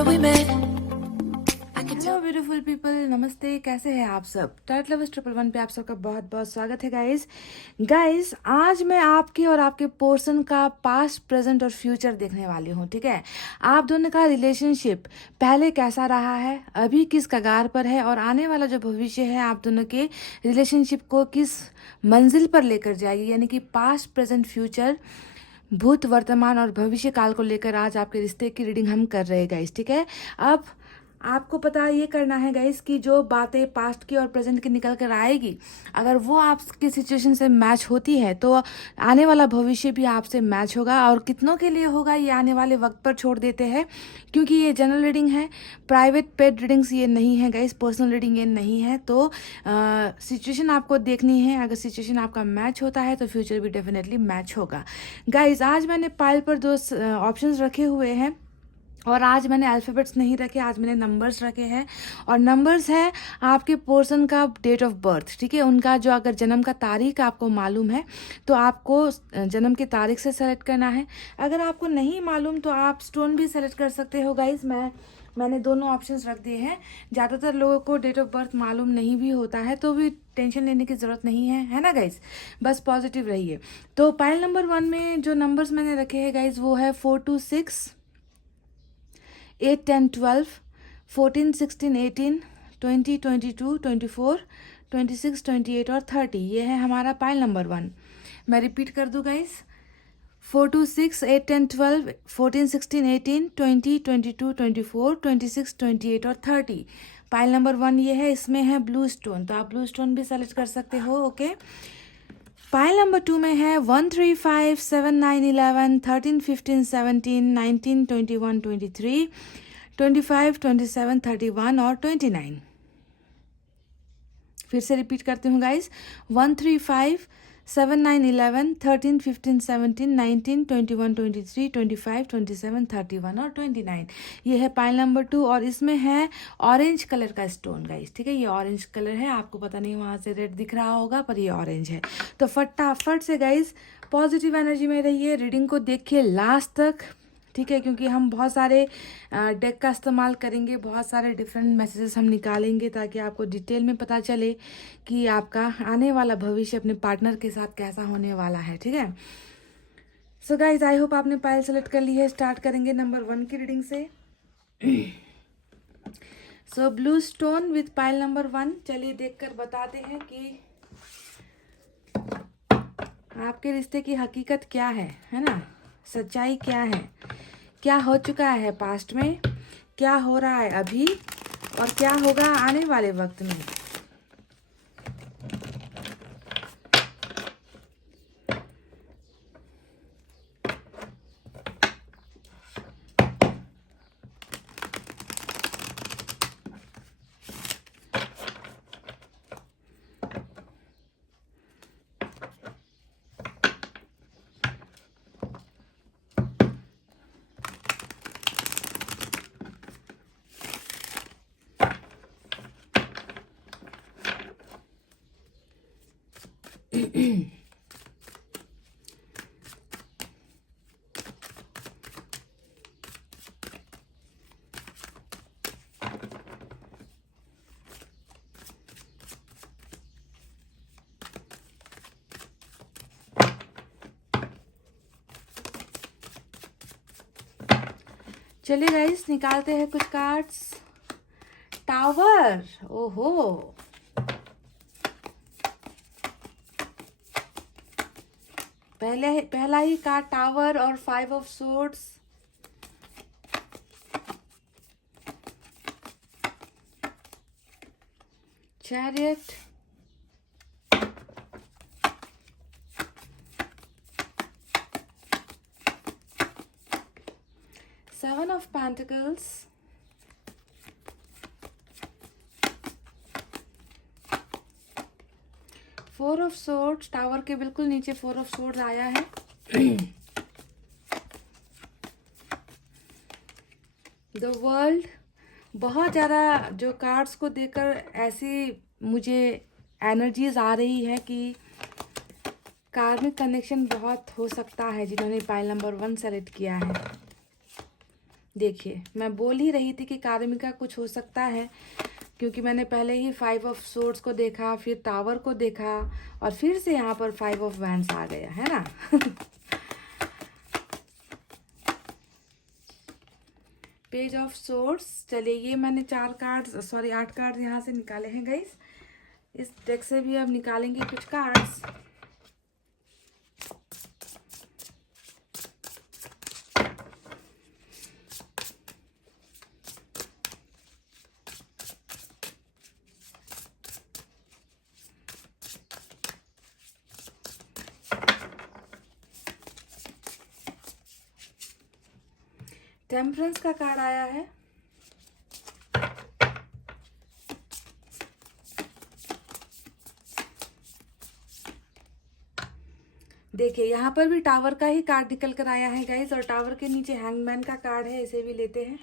remember we met. Hello beautiful people, नमस्ते। कैसे हैं आप सब? टाइट लवर्स 111 पे आप सबका बहुत बहुत स्वागत है गाइस। आज मैं आपके और आपके पर्सन का पास्ट, प्रेजेंट और फ्यूचर देखने वाली हूँ। ठीक है, आप दोनों का रिलेशनशिप पहले कैसा रहा है, अभी किस कगार पर है और आने वाला जो भविष्य है आप दोनों के रिलेशनशिप को किस मंजिल पर लेकर जाएगी, यानी कि पास्ट, प्रेजेंट, फ्यूचर, भूत, वर्तमान और भविष्य काल को लेकर आज आपके रिश्ते की रीडिंग हम कर रहे हैं गाइस। ठीक है, अब आपको पता ये करना है गाइस कि जो बातें पास्ट की और प्रेजेंट की निकल कर आएगी, अगर वो आपकी सिचुएशन से मैच होती है तो आने वाला भविष्य भी आपसे मैच होगा। और कितनों के लिए होगा ये आने वाले वक्त पर छोड़ देते हैं, क्योंकि ये जनरल रीडिंग है, प्राइवेट पेड रीडिंग्स ये नहीं है गाइस, पर्सनल रीडिंग ये नहीं है। तो सिचुएशन आपको देखनी है, अगर सिचुएशन आपका मैच होता है तो फ्यूचर भी डेफिनेटली मैच होगा गाइस। आज मैंने पाइल पर दो ऑप्शंस रखे हुए हैं और आज मैंने अल्फ़ाबेट्स नहीं रखे, आज मैंने नंबर्स रखे हैं। और नंबर्स है आपके पर्सन का डेट ऑफ बर्थ। ठीक है, उनका जो अगर जन्म का तारीख आपको मालूम है तो आपको जन्म की तारीख से सेलेक्ट करना है। अगर आपको नहीं मालूम तो आप स्टोन भी सेलेक्ट कर सकते हो गाइस। मैंने दोनों ऑप्शंस रख दिए हैं। ज़्यादातर लोगों को डेट ऑफ बर्थ मालूम नहीं भी होता है तो भी टेंशन लेने की ज़रूरत नहीं है ना गाइस, बस पॉजिटिव रहिए। तो पाइल नंबर 1 में जो नंबर्स मैंने रखे हैं गाइस वो है 4 to 6, 8, 10, 12, 14, 16, 18, 20, 22, 24, 26, 28 और 30। ये है हमारा पाइल नंबर 1। मैं रिपीट कर दूँ गाइस, 4 to 6, 8, 10, 12, 14, 16, 18, 20, 22, 24, 26, 28 और 30। पाइल नंबर 1 ये है, इसमें है ब्लू स्टोन, तो आप ब्लू स्टोन भी सेलेक्ट कर सकते हो। ओके, पाइल नंबर 2 में है 1, 3, 5, 7, 9, 11, 13, 15, 17, 19, 21, 23, 25, 27, 31 और 29। फिर से रिपीट करती हूँ गाइस, 1, 3, 5, 7, 9, 11, 13, 15, 17, 19, 21, 23, 25, 27, 31 और 29। ये है पाइल नंबर 2 और इसमें है ऑरेंज कलर का स्टोन गाइस। ठीक है, ये ऑरेंज कलर है, आपको पता नहीं वहाँ से रेड दिख रहा होगा पर ये ऑरेंज है। तो फटाफट से गाइस पॉजिटिव एनर्जी में रहिए, रीडिंग को देखिए लास्ट तक। ठीक है, क्योंकि हम बहुत सारे डेक का इस्तेमाल करेंगे, बहुत सारे डिफरेंट मैसेजेस हम निकालेंगे ताकि आपको डिटेल में पता चले कि आपका आने वाला भविष्य अपने पार्टनर के साथ कैसा होने वाला है। ठीक है, सो गाइज आई होप आपने पाइल सेलेक्ट कर ली है। स्टार्ट करेंगे नंबर 1 की रीडिंग से। सो blue stone with pile number 1। चलिए देखकर बताते हैं कि आपके रिश्ते की हकीकत क्या है ना, सच्चाई क्या है, क्या हो चुका है पास्ट में, क्या हो रहा है अभी और क्या होगा आने वाले वक्त में। चलिए गाइस निकालते हैं कुछ कार्ड्स। टावर, ओहो, पहला ही कार्ड टावर और 5 of swords. Chariot, Seven of Pentacles, Four of Swords। Tower के बिल्कुल नीचे 4 of Swords आया है। The world. बहुत ज़्यादा जो कार्ड्स को देखकर ऐसी मुझे एनर्जीज आ रही है कि कार्मिक कनेक्शन बहुत हो सकता है जिन्होंने पाइल नंबर 1 सेलेक्ट किया है। देखिए, मैं बोल ही रही थी कि कार्मिका कुछ हो सकता है, क्योंकि मैंने पहले ही 5 ऑफ सोर्ड्स को देखा, फिर टावर को देखा, और फिर से यहाँ पर 5 ऑफ वैंड्स आ गया है ना। Page of swords. चलिए, ये मैंने 8 कार्ड्स यहाँ से निकाले हैं गाइस। इस डेक से भी अब निकालेंगे कुछ कार्ड्स। टेम्परेंस का कार्ड आया है। देखिए, यहाँ पर भी टावर का ही कार्ड निकल कर आया है गाइस, और टावर के नीचे हैंगमैन का कार्ड है, इसे भी लेते हैं।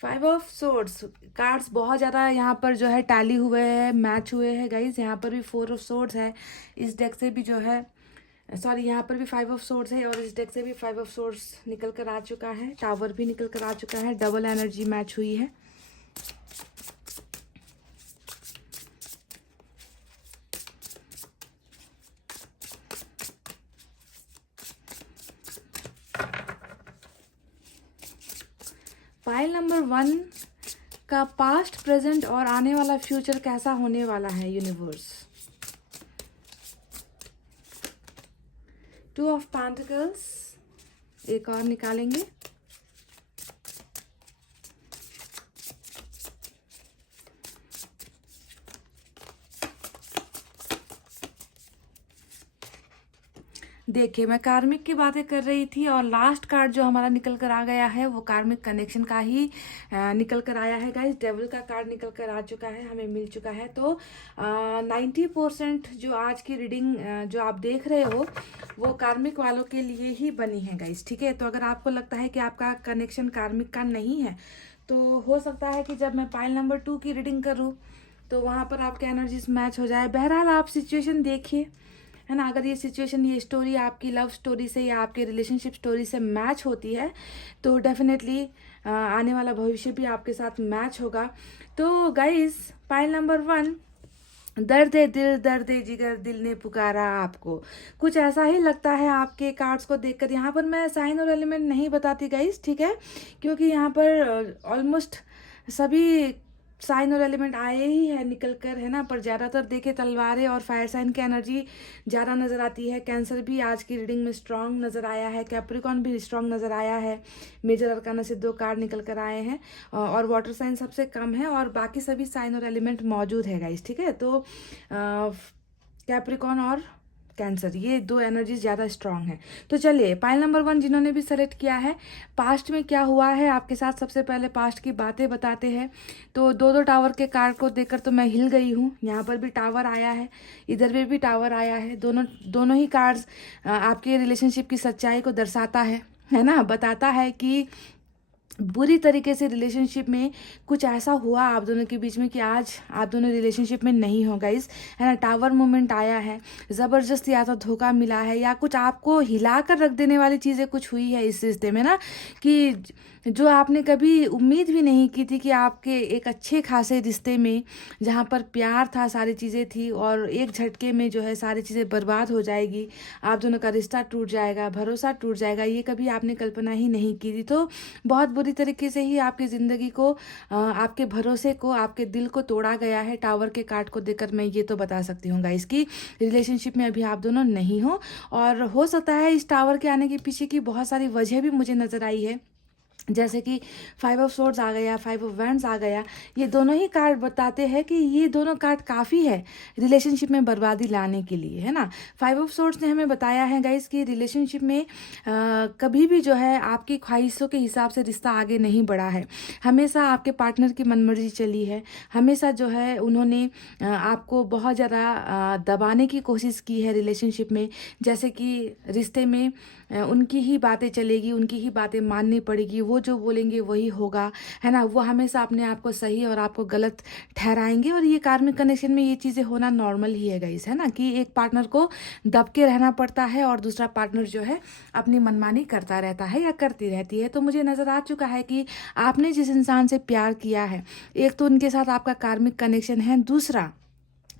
फाइव ऑफ सोर्ड्स कार्ड्स बहुत ज़्यादा यहाँ पर जो है टैली हुए हैं, मैच हुए हैं गाइस। यहाँ पर भी 4 ऑफ सोर्ड्स है, इस डेक से भी जो है, सॉरी, यहाँ पर भी 5 ऑफ सोर्ड्स है, और इस डेक से भी 5 ऑफ सोर्ड्स निकल कर आ चुका है। टावर भी निकल कर आ चुका है, डबल एनर्जी मैच हुई है। फाइल नंबर 1 का पास्ट, प्रेजेंट और आने वाला फ्यूचर कैसा होने वाला है यूनिवर्स। 2 ऑफ पेंटिकल्स, एक और निकालेंगे। देखिए, मैं कार्मिक की बातें कर रही थी, और लास्ट कार्ड जो हमारा निकल कर आ गया है वो कार्मिक कनेक्शन का ही निकल कर आया है गाइस। डेविल का कार्ड निकल कर आ चुका है, हमें मिल चुका है। तो 90% जो आज की रीडिंग जो आप देख रहे हो वो कार्मिक वालों के लिए ही बनी है गाइस, ठीक है। तो अगर आपको लगता है कि आपका कनेक्शन कार्मिक का नहीं है, तो हो सकता है कि जब मैं पाइल नंबर 2 की रीडिंग करूँ तो वहाँ पर आपके एनर्जीज मैच हो जाए। बहरहाल आप सिचुएशन देखिए, है ना। अगर ये सिचुएशन, ये स्टोरी आपकी लव स्टोरी से या आपके रिलेशनशिप स्टोरी से मैच होती है तो डेफिनेटली आने वाला भविष्य भी आपके साथ मैच होगा। तो गाइस, पाइल नंबर 1, दर्द दिल, दर्द जिगर, दिल ने पुकारा आपको, कुछ ऐसा ही लगता है आपके कार्ड्स को देखकर। यहाँ पर मैं साइन और एलिमेंट नहीं बताती गाइस, ठीक है, क्योंकि यहाँ पर ऑलमोस्ट सभी साइन और एलिमेंट आए ही है निकल कर, है ना। पर ज़्यादातर देखे तलवारें और फायर साइन की एनर्जी ज़्यादा नज़र आती है। कैंसर भी आज की रीडिंग में स्ट्रांग नज़र आया है, कैप्रिकॉन भी स्ट्रांग नज़र आया है। मेजर अरकाना से 2 कार्ड निकल कर आए हैं, और वाटर साइन सबसे कम है, और बाकी सभी साइन और एलिमेंट मौजूद है गाइस, ठीक है। तो कैप्रिकॉन और कैंसर, ये 2 एनर्जीज ज़्यादा स्ट्रांग है। तो चलिए, पाइल नंबर 1 जिन्होंने भी सेलेक्ट किया है, पास्ट में क्या हुआ है आपके साथ, सबसे पहले पास्ट की बातें बताते हैं। तो 2 टावर के कार्ड को देखकर तो मैं हिल गई हूँ। यहाँ पर भी टावर आया है, इधर भी टावर आया है। दोनों ही कार्ड्स आपके रिलेशनशिप की सच्चाई को दर्शाता है ना। बताता है कि बुरी तरीके से रिलेशनशिप में कुछ ऐसा हुआ आप दोनों के बीच में कि आज आप दोनों रिलेशनशिप में नहीं हो गाइस, है ना। टावर मोमेंट आया है, ज़बरदस्त या तो धोखा मिला है, या कुछ आपको हिला कर रख देने वाली चीज़ें कुछ हुई है इस रिश्ते में ना, कि जो आपने कभी उम्मीद भी नहीं की थी कि आपके एक अच्छे खासे रिश्ते में, जहाँ पर प्यार था, सारी चीज़ें थी, और एक झटके में जो है सारी चीज़ें बर्बाद हो जाएगी, आप दोनों का रिश्ता टूट जाएगा, भरोसा टूट जाएगा, ये कभी आपने कल्पना ही नहीं की थी। तो बहुत बुरी तरीके से ही आपकी ज़िंदगी को, आपके भरोसे को, आपके दिल को तोड़ा गया है। टावर के कार्ड को देखकर मैं ये तो बता सकती हूँ गाइस कि रिलेशनशिप में अभी आप दोनों नहीं हो, और हो सकता है इस टावर के आने के पीछे की बहुत सारी वजह भी मुझे नज़र आई है, जैसे कि 5 ऑफ सोर्ड्स आ गया, 5 ऑफ वैंड्स आ गया। ये दोनों ही कार्ड बताते हैं कि ये दोनों कार्ड काफ़ी है रिलेशनशिप में बर्बादी लाने के लिए, है ना। 5 ऑफ सोर्ड्स ने हमें बताया है गाइस कि रिलेशनशिप में कभी भी जो है आपकी ख्वाहिशों के हिसाब से रिश्ता आगे नहीं बढ़ा है। हमेशा आपके पार्टनर की मनमर्जी चली है, हमेशा जो है उन्होंने आपको बहुत ज़्यादा दबाने की कोशिश की है रिलेशनशिप में। जैसे कि रिश्ते में उनकी ही बातें चलेगी, उनकी ही बातें माननी पड़ेगी, वो जो बोलेंगे वही होगा, है ना। वो हमेशा अपने आप को सही और आपको गलत ठहराएंगे, और ये कार्मिक कनेक्शन में ये चीज़ें होना नॉर्मल ही है गाइस, है ना, कि एक पार्टनर को दब के रहना पड़ता है और दूसरा पार्टनर जो है अपनी मनमानी करता रहता है या करती रहती है। तो मुझे नज़र आ चुका है कि आपने जिस इंसान से प्यार किया है, एक तो उनके साथ आपका कार्मिक कनेक्शन है, दूसरा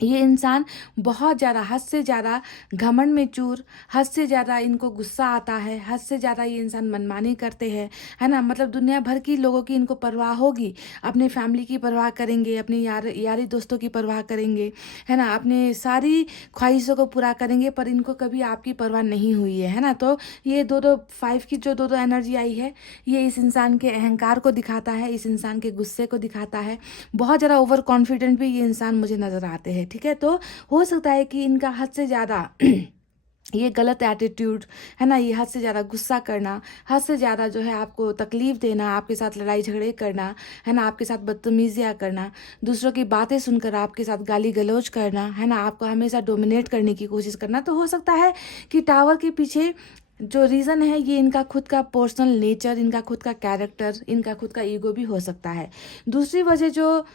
ये इंसान बहुत ज़्यादा, हद से ज़्यादा घमंड में चूर, हद से ज़्यादा इनको गुस्सा आता है, हद से ज़्यादा ये इंसान मनमानी करते हैं, है ना। मतलब दुनिया भर की लोगों की इनको परवाह होगी, अपने फैमिली की परवाह करेंगे, अपनी यारी दोस्तों की परवाह करेंगे, है ना, अपने सारी ख्वाहिशों को पूरा करेंगे, पर इनको कभी आपकी परवाह नहीं हुई है ना। तो ये दो 5 की जो दो एनर्जी आई है, ये इस इंसान के अहंकार को दिखाता है, इस इंसान के गुस्से को दिखाता है। बहुत ज़्यादा ओवर कॉन्फिडेंट भी ये इंसान मुझे नज़र आते हैं, ठीक है। तो हो सकता है कि इनका हद से ज़्यादा ये गलत एटीट्यूड, है ना, ये हद से ज़्यादा गुस्सा करना, हद से ज़्यादा जो है आपको तकलीफ़ देना, आपके साथ लड़ाई झगड़े करना, है ना, आपके साथ बदतमीज़ियाँ करना, दूसरों की बातें सुनकर आपके साथ गाली गलौज करना, है ना, आपको हमेशा डोमिनेट करने की कोशिश करना। तो हो सकता है कि टावर के पीछे जो रीज़न है ये इनका खुद का पर्सनल नेचर, इनका खुद का कैरेक्टर, इनका खुद का ईगो भी हो सकता है। दूसरी वजह जो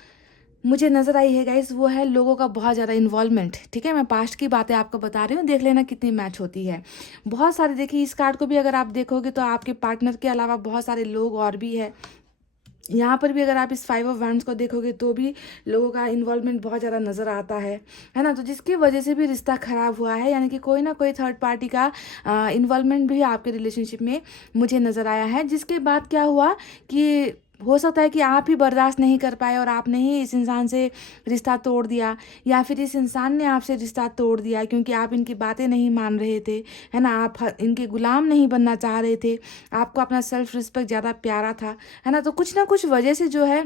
मुझे नज़र आई है गाइस, वो है लोगों का बहुत ज़्यादा इन्वॉल्वमेंट, ठीक है। मैं पास्ट की बातें आपको बता रही हूँ, देख लेना कितनी मैच होती है। बहुत सारे, देखिए इस कार्ड को भी अगर आप देखोगे तो आपके पार्टनर के अलावा बहुत सारे लोग और भी है। यहाँ पर भी अगर आप इस 5 ऑफ वैंड्स को देखोगे तो भी लोगों का इन्वॉल्वमेंट बहुत ज़्यादा नज़र आता है ना। तो जिसकी वजह से भी रिश्ता ख़राब हुआ है, यानी कि कोई ना कोई थर्ड पार्टी का इन्वॉल्वमेंट भी आपके रिलेशनशिप में मुझे नज़र आया है। जिसके बाद क्या हुआ कि हो सकता है कि आप ही बर्दाश्त नहीं कर पाए और आपने ही इस इंसान से रिश्ता तोड़ दिया, या फिर इस इंसान ने आपसे रिश्ता तोड़ दिया क्योंकि आप इनकी बातें नहीं मान रहे थे, है ना, आप इनके गुलाम नहीं बनना चाह रहे थे, आपको अपना सेल्फ रिस्पेक्ट ज़्यादा प्यारा था, है ना। तो कुछ ना कुछ वजह से जो है,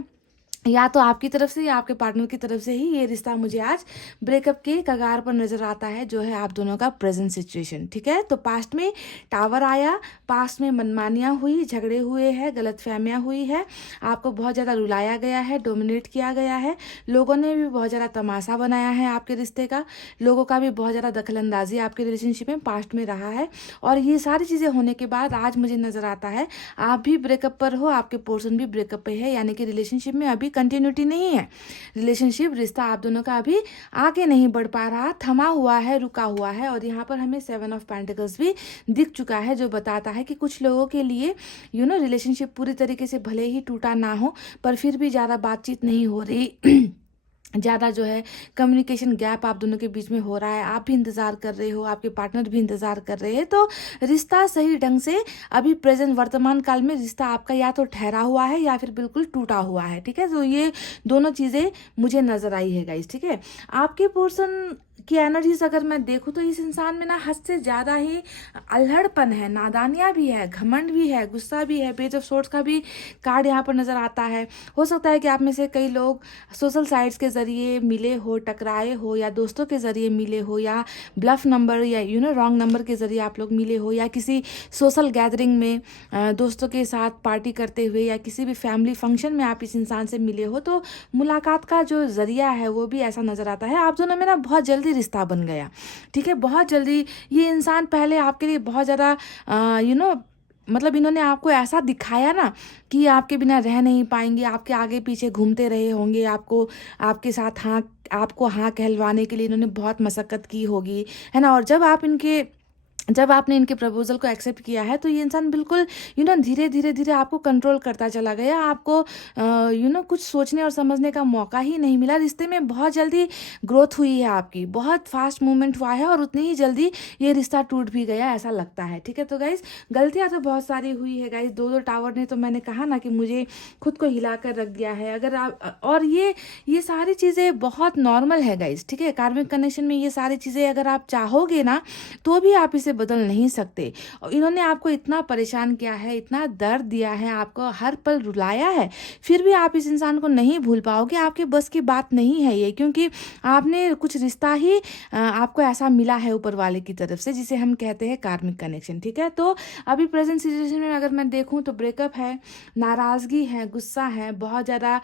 या तो आपकी तरफ से या आपके पार्टनर की तरफ से ही ये रिश्ता मुझे आज ब्रेकअप के कगार पर नज़र आता है, जो है आप दोनों का प्रेजेंट सिचुएशन, ठीक है। तो पास्ट में टावर आया, पास्ट में मनमानियाँ हुई, झगड़े हुए हैं, गलतफहमियाँ हुई है, आपको बहुत ज़्यादा रुलाया गया है, डोमिनेट किया गया है, लोगों ने भी बहुत ज़्यादा तमाशा बनाया है आपके रिश्ते का, लोगों का भी बहुत ज़्यादा दखलंदाजी आपके रिलेशनशिप में पास्ट में रहा है। और ये सारी चीज़ें होने के बाद आज मुझे नज़र आता है आप भी ब्रेकअप पर हो, आपके पर्सन भी ब्रेकअप पे है, यानी कि रिलेशनशिप में अभी कंटिन्यूटी नहीं है। रिलेशनशिप, रिश्ता आप दोनों का अभी आगे नहीं बढ़ पा रहा, थमा हुआ है, रुका हुआ है। और यहाँ पर हमें 7 ऑफ पेंटिकल्स भी दिख चुका है, जो बताता है कि कुछ लोगों के लिए रिलेशनशिप पूरी तरीके से भले ही टूटा ना हो, पर फिर भी ज़्यादा बातचीत नहीं हो रही ज़्यादा जो है कम्युनिकेशन गैप आप दोनों के बीच में हो रहा है, आप भी इंतज़ार कर रहे हो, आपके पार्टनर भी इंतज़ार कर रहे हैं। तो रिश्ता सही ढंग से अभी प्रेजेंट वर्तमान काल में रिश्ता आपका या तो ठहरा हुआ है या फिर बिल्कुल टूटा हुआ है, ठीक है। तो ये दोनों चीज़ें मुझे नज़र आई है गाइस, ठीक है। आपके पर्सन की एनर्जीज अगर मैं देखूँ तो इस इंसान में ना हद से ज़्यादा ही अल्हड़पन है, नादानियाँ भी है, घमंड भी है, गुस्सा भी है, पेज ऑफ सोर्ड्स का भी कार्ड यहाँ पर नज़र आता है। हो सकता है कि आप में से कई लोग सोशल साइट्स के ज़रिए मिले हो, टकराए हो, या दोस्तों के ज़रिए मिले हो, या ब्लफ नंबर या रॉन्ग नंबर के ज़रिए आप लोग मिले हो, या किसी सोशल गैदरिंग में दोस्तों के साथ पार्टी करते हुए, या किसी भी फैमिली फंक्शन में आप इस इंसान से मिले हो। तो मुलाकात का जो ज़रिया है वो भी ऐसा नज़र आता है। आप दोनों में ना बहुत जल्दी रिश्ता बन गया, ठीक है, बहुत जल्दी। ये इंसान पहले आपके लिए बहुत ज़्यादा मतलब इन्होंने आपको ऐसा दिखाया ना कि आपके बिना रह नहीं पाएंगे, आपके आगे पीछे घूमते रहे होंगे, आपके साथ आपको हाँ कहलवाने के लिए इन्होंने बहुत मशक्क़त की होगी, है ना। और जब आपने इनके प्रपोजल को एक्सेप्ट किया है तो ये इंसान बिल्कुल धीरे धीरे धीरे आपको कंट्रोल करता चला गया, आपको कुछ सोचने और समझने का मौका ही नहीं मिला। रिश्ते में बहुत जल्दी ग्रोथ हुई है आपकी, बहुत फास्ट मूवमेंट हुआ है, और उतनी ही जल्दी ये रिश्ता टूट भी गया ऐसा लगता है, ठीक है। तो गाइज गलतियाँ तो बहुत सारी हुई है गाइज, दो टावर ने, तो मैंने कहा ना कि मुझे खुद को हिला कर रख दिया है। अगर आप, और ये सारी चीज़ें बहुत नॉर्मल है गाइज, ठीक है। कार्मिक कनेक्शन में ये सारी चीज़ें अगर आप चाहोगे ना तो भी आप इसे बदल नहीं सकते। और इन्होंने आपको इतना परेशान किया है, इतना दर्द दिया है, आपको हर पल रुलाया है, फिर भी आप इस इंसान को नहीं भूल पाओगे। आपके बस की बात नहीं है ये, क्योंकि आपने कुछ रिश्ता ही आपको ऐसा मिला है ऊपर वाले की तरफ से, जिसे हम कहते हैं कार्मिक कनेक्शन, ठीक है। तो अभी प्रेजेंट सिचुएशन में अगर मैं देखूँ तो ब्रेकअप है, नाराज़गी है, गुस्सा है, बहुत ज़्यादा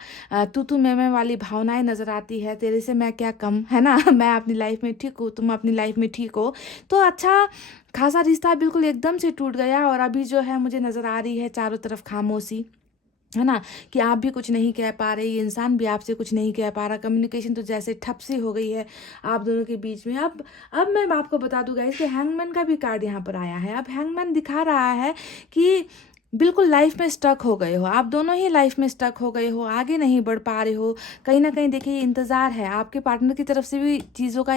तू मैं वाली भावनाएं नज़र आती है, तेरे से मैं क्या कम, है ना मैं अपनी लाइफ में ठीक हूँ, तुम अपनी लाइफ में ठीक हो। तो अच्छा खासा रिश्ता बिल्कुल एकदम से टूट गया और अभी जो है मुझे नज़र आ रही है चारों तरफ खामोशी, है ना, कि आप भी कुछ नहीं कह पा रहे, ये इंसान भी आपसे कुछ नहीं कह पा रहा, कम्युनिकेशन तो जैसे ठप सी हो गई है आप दोनों के बीच में। अब मैं आपको बता दूं गाइस कि हैंगमैन का भी कार्ड यहाँ पर आया है। अब हैंगमैन दिखा रहा है कि बिल्कुल लाइफ में स्टक हो गए हो, आप दोनों ही लाइफ में स्टक हो गए हो, आगे नहीं बढ़ पा रहे हो। कहीं ना कहीं देखिए इंतज़ार है आपके पार्टनर की तरफ से भी चीज़ों का,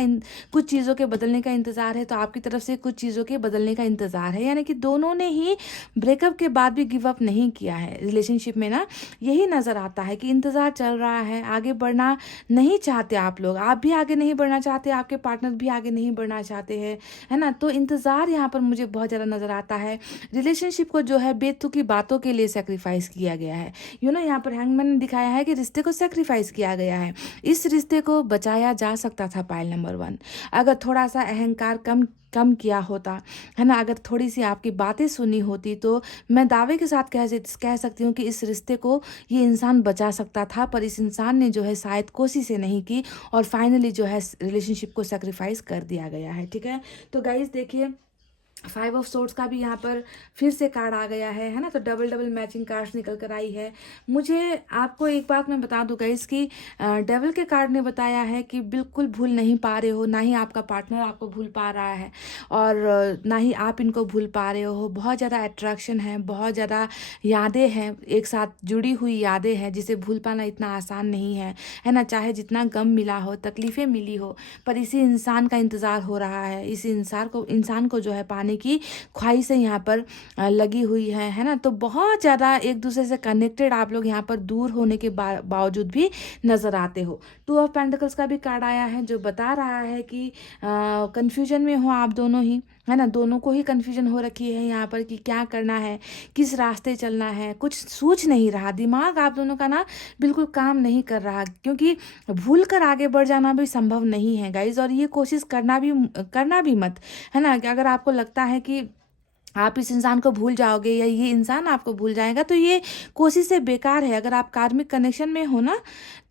कुछ चीज़ों के बदलने का इंतज़ार है, तो आपकी तरफ से कुछ चीज़ों के बदलने का इंतज़ार है। यानी कि दोनों ने ही ब्रेकअप के बाद भी गिव अप नहीं किया है रिलेशनशिप में ना। यही नज़र आता है कि इंतज़ार चल रहा है, आगे बढ़ना नहीं चाहते आप लोग, आप भी आगे नहीं बढ़ना चाहते, आपके पार्टनर भी आगे नहीं बढ़ना चाहते हैं, है ना। तो इंतज़ार यहाँ पर मुझे बहुत ज़्यादा नज़र आता है। रिलेशनशिप को जो है बेतुकी बातों के लिए सेक्रीफाइस किया गया है। यहाँ पर हैंगमैन ने दिखाया है कि रिश्ते को सेक्रीफाइस किया गया है। इस रिश्ते को बचाया जा सकता था पाइल नंबर 1, अगर थोड़ा सा अहंकार कम कम किया होता, है ना, अगर थोड़ी सी आपकी बातें सुनी होती, तो मैं दावे के साथ कह सकती हूँ कि इस रिश्ते को ये इंसान बचा सकता था। पर इस इंसान ने जो है शायद कोशिशें नहीं की और फाइनली जो है रिलेशनशिप को सेक्रीफाइस कर दिया गया है। ठीक है, तो गाइज देखिए 5 ऑफ सोर्ड्स का भी यहाँ पर फिर से कार्ड आ गया है ना। तो डबल डबल मैचिंग कार्ड्स निकल कर आई है। मुझे आपको एक बात मैं बता दूँ गाइस कि डेविल के कार्ड ने बताया है कि बिल्कुल भूल नहीं पा रहे हो, ना ही आपका पार्टनर आपको भूल पा रहा है और ना ही आप इनको भूल पा रहे हो। बहुत ज़्यादा अट्रैक्शन है, बहुत ज़्यादा यादें हैं, एक साथ जुड़ी हुई यादें हैं जिसे भूल पाना इतना आसान नहीं है ना। चाहे जितना गम मिला हो, तकलीफ़ें मिली हो, पर इसी इंसान का इंतज़ार हो रहा है। इस इंसान को जो है पाने की ख्वाहिशें यहाँ पर लगी हुई है ना। तो बहुत ज़्यादा एक दूसरे से कनेक्टेड आप लोग यहाँ पर दूर होने के बावजूद भी नज़र आते हो। 2 ऑफ पेंटिकल्स का भी कार्ड आया है जो बता रहा है कि कंफ्यूजन में हो आप दोनों ही, है ना। दोनों को ही कंफ्यूजन हो रखी है यहाँ पर कि क्या करना है, किस रास्ते चलना है, कुछ सोच नहीं रहा, दिमाग आप दोनों का ना बिल्कुल काम नहीं कर रहा, क्योंकि भूल कर आगे बढ़ जाना भी संभव नहीं है गाइज। और ये कोशिश करना भी मत, है ना। कि अगर आपको लगता है कि आप इस इंसान को भूल जाओगे या ये इंसान आपको भूल जाएगा, तो ये कोशिश से बेकार है। अगर आप कार्मिक कनेक्शन में हो ना,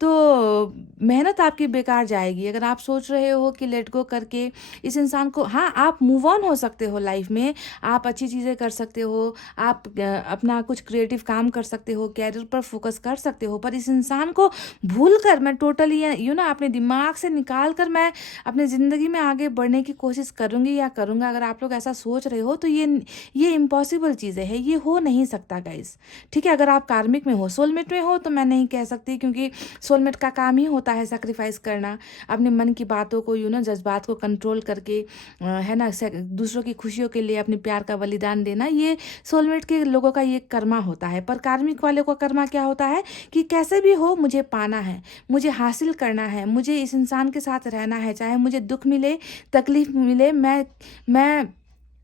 तो मेहनत आपकी बेकार जाएगी। अगर आप सोच रहे हो कि लेट गो करके इस इंसान को, हाँ आप मूव ऑन हो सकते हो लाइफ में, आप अच्छी चीज़ें कर सकते हो, आप अपना कुछ क्रिएटिव काम कर सकते हो, कैरियर पर फोकस कर सकते हो, पर इस इंसान को भूल कर मैं टोटली अपने दिमाग से निकाल कर मैं अपनी ज़िंदगी में आगे बढ़ने की कोशिश करूँगी या करूँगा, अगर आप लोग ऐसा सोच रहे हो तो ये इम्पॉसिबल चीज़ें है, ये हो नहीं सकता गाइस। ठीक है, अगर आप कार्मिक में हो, सोलमेट में हो तो मैं नहीं कह सकती, क्योंकि सोलमेट का काम ही होता है सेक्रीफाइस करना, अपने मन की बातों को जज्बात को कंट्रोल करके, है ना, दूसरों की खुशियों के लिए अपने प्यार का बलिदान देना, ये सोलमेट के लोगों का ये कर्मा होता है। पर कार्मिक वाले को कर्मा क्या होता है कि कैसे भी हो मुझे पाना है, मुझे हासिल करना है, मुझे इस इंसान के साथ रहना है, चाहे मुझे दुख मिले, तकलीफ मिले, मैं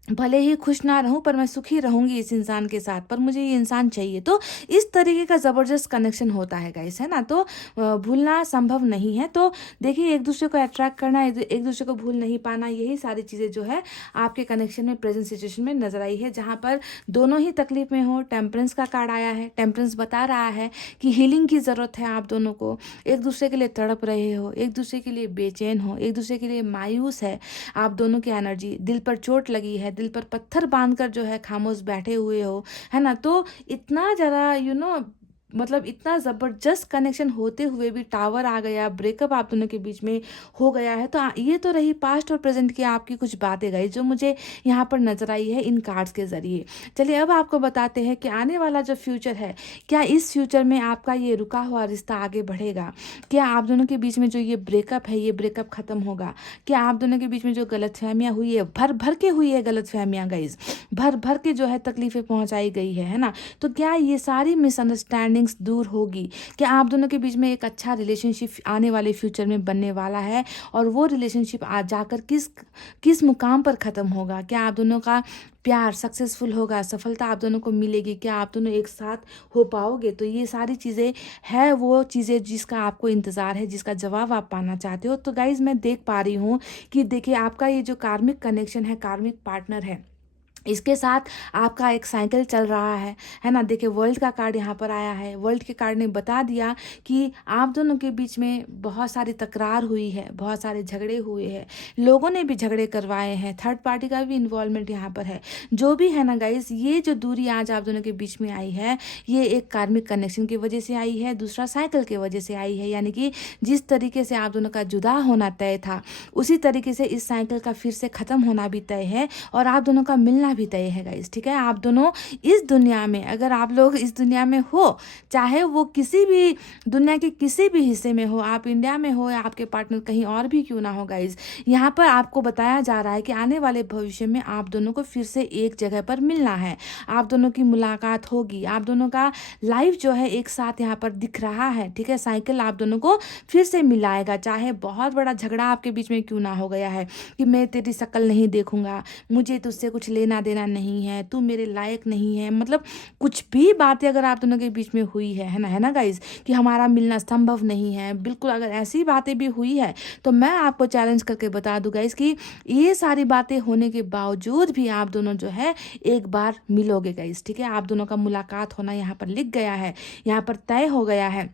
भले ही खुश ना रहूं पर मैं सुखी रहूंगी इस इंसान के साथ, पर मुझे ये इंसान चाहिए। तो इस तरीके का ज़बरदस्त कनेक्शन होता है गाइस, है ना। तो भूलना संभव नहीं है। तो देखिए एक दूसरे को अट्रैक्ट करना, एक दूसरे को भूल नहीं पाना, यही सारी चीज़ें जो है आपके कनेक्शन में प्रेजेंट सिचुएशन में नजर आई है, जहाँ पर दोनों ही तकलीफ में हो। टेम्परेंस का कार्ड आया है। टेम्परेंस बता रहा है कि हीलिंग की ज़रूरत है आप दोनों को, एक दूसरे के लिए तड़प रहे हो, एक दूसरे के लिए बेचैन हो, एक दूसरे के लिए मायूस है आप दोनों की एनर्जी, दिल पर चोट लगी है, दिल पर पत्थर बांधकर जो है खामोश बैठे हुए हो, है ना। तो इतना ज़्यादा मतलब इतना ज़बरदस्त कनेक्शन होते हुए भी टावर आ गया, ब्रेकअप आप दोनों के बीच में हो गया है। तो ये तो रही पास्ट और प्रेजेंट की आपकी कुछ बातें गई जो मुझे यहाँ पर नजर आई है इन कार्ड्स के ज़रिए। चलिए अब आपको बताते हैं कि आने वाला जो फ्यूचर है, क्या इस फ्यूचर में आपका ये रुका हुआ रिश्ता आगे बढ़ेगा, क्या आप दोनों के बीच में जो ये ब्रेकअप है ये ब्रेकअप ख़त्म होगा, क्या आप दोनों के बीच में जो गलतफहमियाँ हुई है, भर भर के हुई है गलतफहमियाँ गाइज, भर भर के जो है तकलीफ़ें पहुँचाई गई है ना, तो क्या ये सारी मिसअंडरस्टैंडिंग दूर होगी, क्या आप दोनों के बीच में एक अच्छा रिलेशनशिप आने वाले फ्यूचर में बनने वाला है, और वो रिलेशनशिप आज जाकर किस मुकाम पर ख़त्म होगा, क्या आप दोनों का प्यार सक्सेसफुल होगा, सफलता आप दोनों को मिलेगी, क्या आप दोनों एक साथ हो पाओगे। तो ये सारी चीज़ें है वो चीज़ें जिसका आपको इंतज़ार है, जिसका जवाब आप पाना चाहते हो। तो गाइज मैं देख पा रही हूँ कि देखिए आपका ये जो कार्मिक कनेक्शन है, कार्मिक पार्टनर है, इसके साथ आपका एक साइकिल चल रहा है ना। देखिए वर्ल्ड का कार्ड यहाँ पर आया है। वर्ल्ड के कार्ड ने बता दिया कि आप दोनों के बीच में बहुत सारी तकरार हुई है, बहुत सारे झगड़े हुए हैं, लोगों ने भी झगड़े करवाए हैं, थर्ड पार्टी का भी इन्वॉल्वमेंट यहाँ पर है। जो भी है ना गाइस, ये जो दूरी आज आप दोनों के बीच में आई है, ये एक कार्मिक कनेक्शन की वजह से आई है, दूसरा साइकिल की वजह से आई है। यानी कि जिस तरीके से आप दोनों का जुदा होना तय था, उसी तरीके से इस साइकिल का फिर से ख़त्म होना भी तय है और आप दोनों का मिलना भी तय है गाइस। ठीक है, आप दोनों इस दुनिया में, अगर आप लोग इस दुनिया में हो, चाहे वो किसी भी दुनिया के किसी भी हिस्से में हो, आप इंडिया में हो या आपके पार्टनर कहीं और भी क्यों ना हो गाइस, यहाँ पर आपको बताया जा रहा है कि आने वाले भविष्य में आप दोनों को फिर से एक जगह पर मिलना है, आप दोनों की मुलाकात होगी, आप दोनों का लाइफ जो है एक साथ यहाँ पर दिख रहा है। ठीक है, साइकिल आप दोनों को फिर से मिलाएगा, चाहे बहुत बड़ा झगड़ा आपके बीच में क्यों ना हो गया है कि मैं तेरी शक्ल नहीं देखूंगा, मुझे तुझसे कुछ लेना देना नहीं है, तू मेरे लायक नहीं है, मतलब कुछ भी बातें अगर आप दोनों के बीच में हुई है ना गाइज, कि हमारा मिलना संभव नहीं है, बिल्कुल अगर ऐसी बातें भी हुई है तो मैं आपको चैलेंज करके बता दूं गाइज कि ये सारी बातें होने के बावजूद भी आप दोनों जो है एक बार मिलोगे गाइज। ठीक है, आप दोनों का मुलाकात होना यहाँ पर लिख गया है, यहाँ पर तय हो गया है।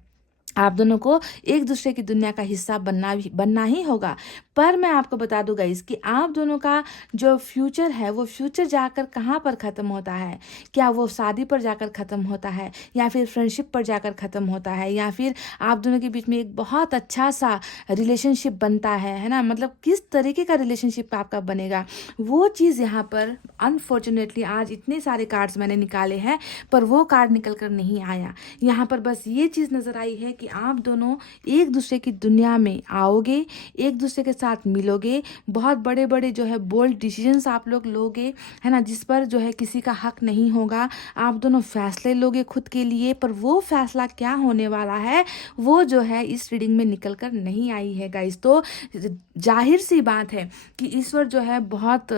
आप दोनों को एक दूसरे की दुनिया का हिस्सा बनना ही होगा। पर मैं आपको बता दूं गाइस कि आप दोनों का जो फ्यूचर है, वो फ्यूचर जाकर कहाँ पर ख़त्म होता है? क्या वो शादी पर जाकर ख़त्म होता है, या फिर फ्रेंडशिप पर जाकर ख़त्म होता है, या फिर आप दोनों के बीच में एक बहुत अच्छा सा रिलेशनशिप बनता है ना? मतलब किस तरीके का रिलेशनशिप आपका बनेगा, वो चीज़ यहाँ पर अनफॉर्चुनेटली आज इतने सारे कार्ड्स मैंने निकाले हैं पर वो कार्ड निकल कर नहीं आया। यहाँ पर बस ये चीज़ नज़र आई है कि आप दोनों एक दूसरे की दुनिया में आओगे, एक दूसरे के साथ मिलोगे, बहुत बड़े बड़े जो है बोल्ड डिसीजंस आप लोग लोगे, है ना, जिस पर जो है किसी का हक नहीं होगा। आप दोनों फैसले लोगे खुद के लिए, पर वो फैसला क्या होने वाला है वो जो है इस रीडिंग में निकल कर नहीं आई है गाइस। तो जाहिर सी बात है कि ईश्वर जो है बहुत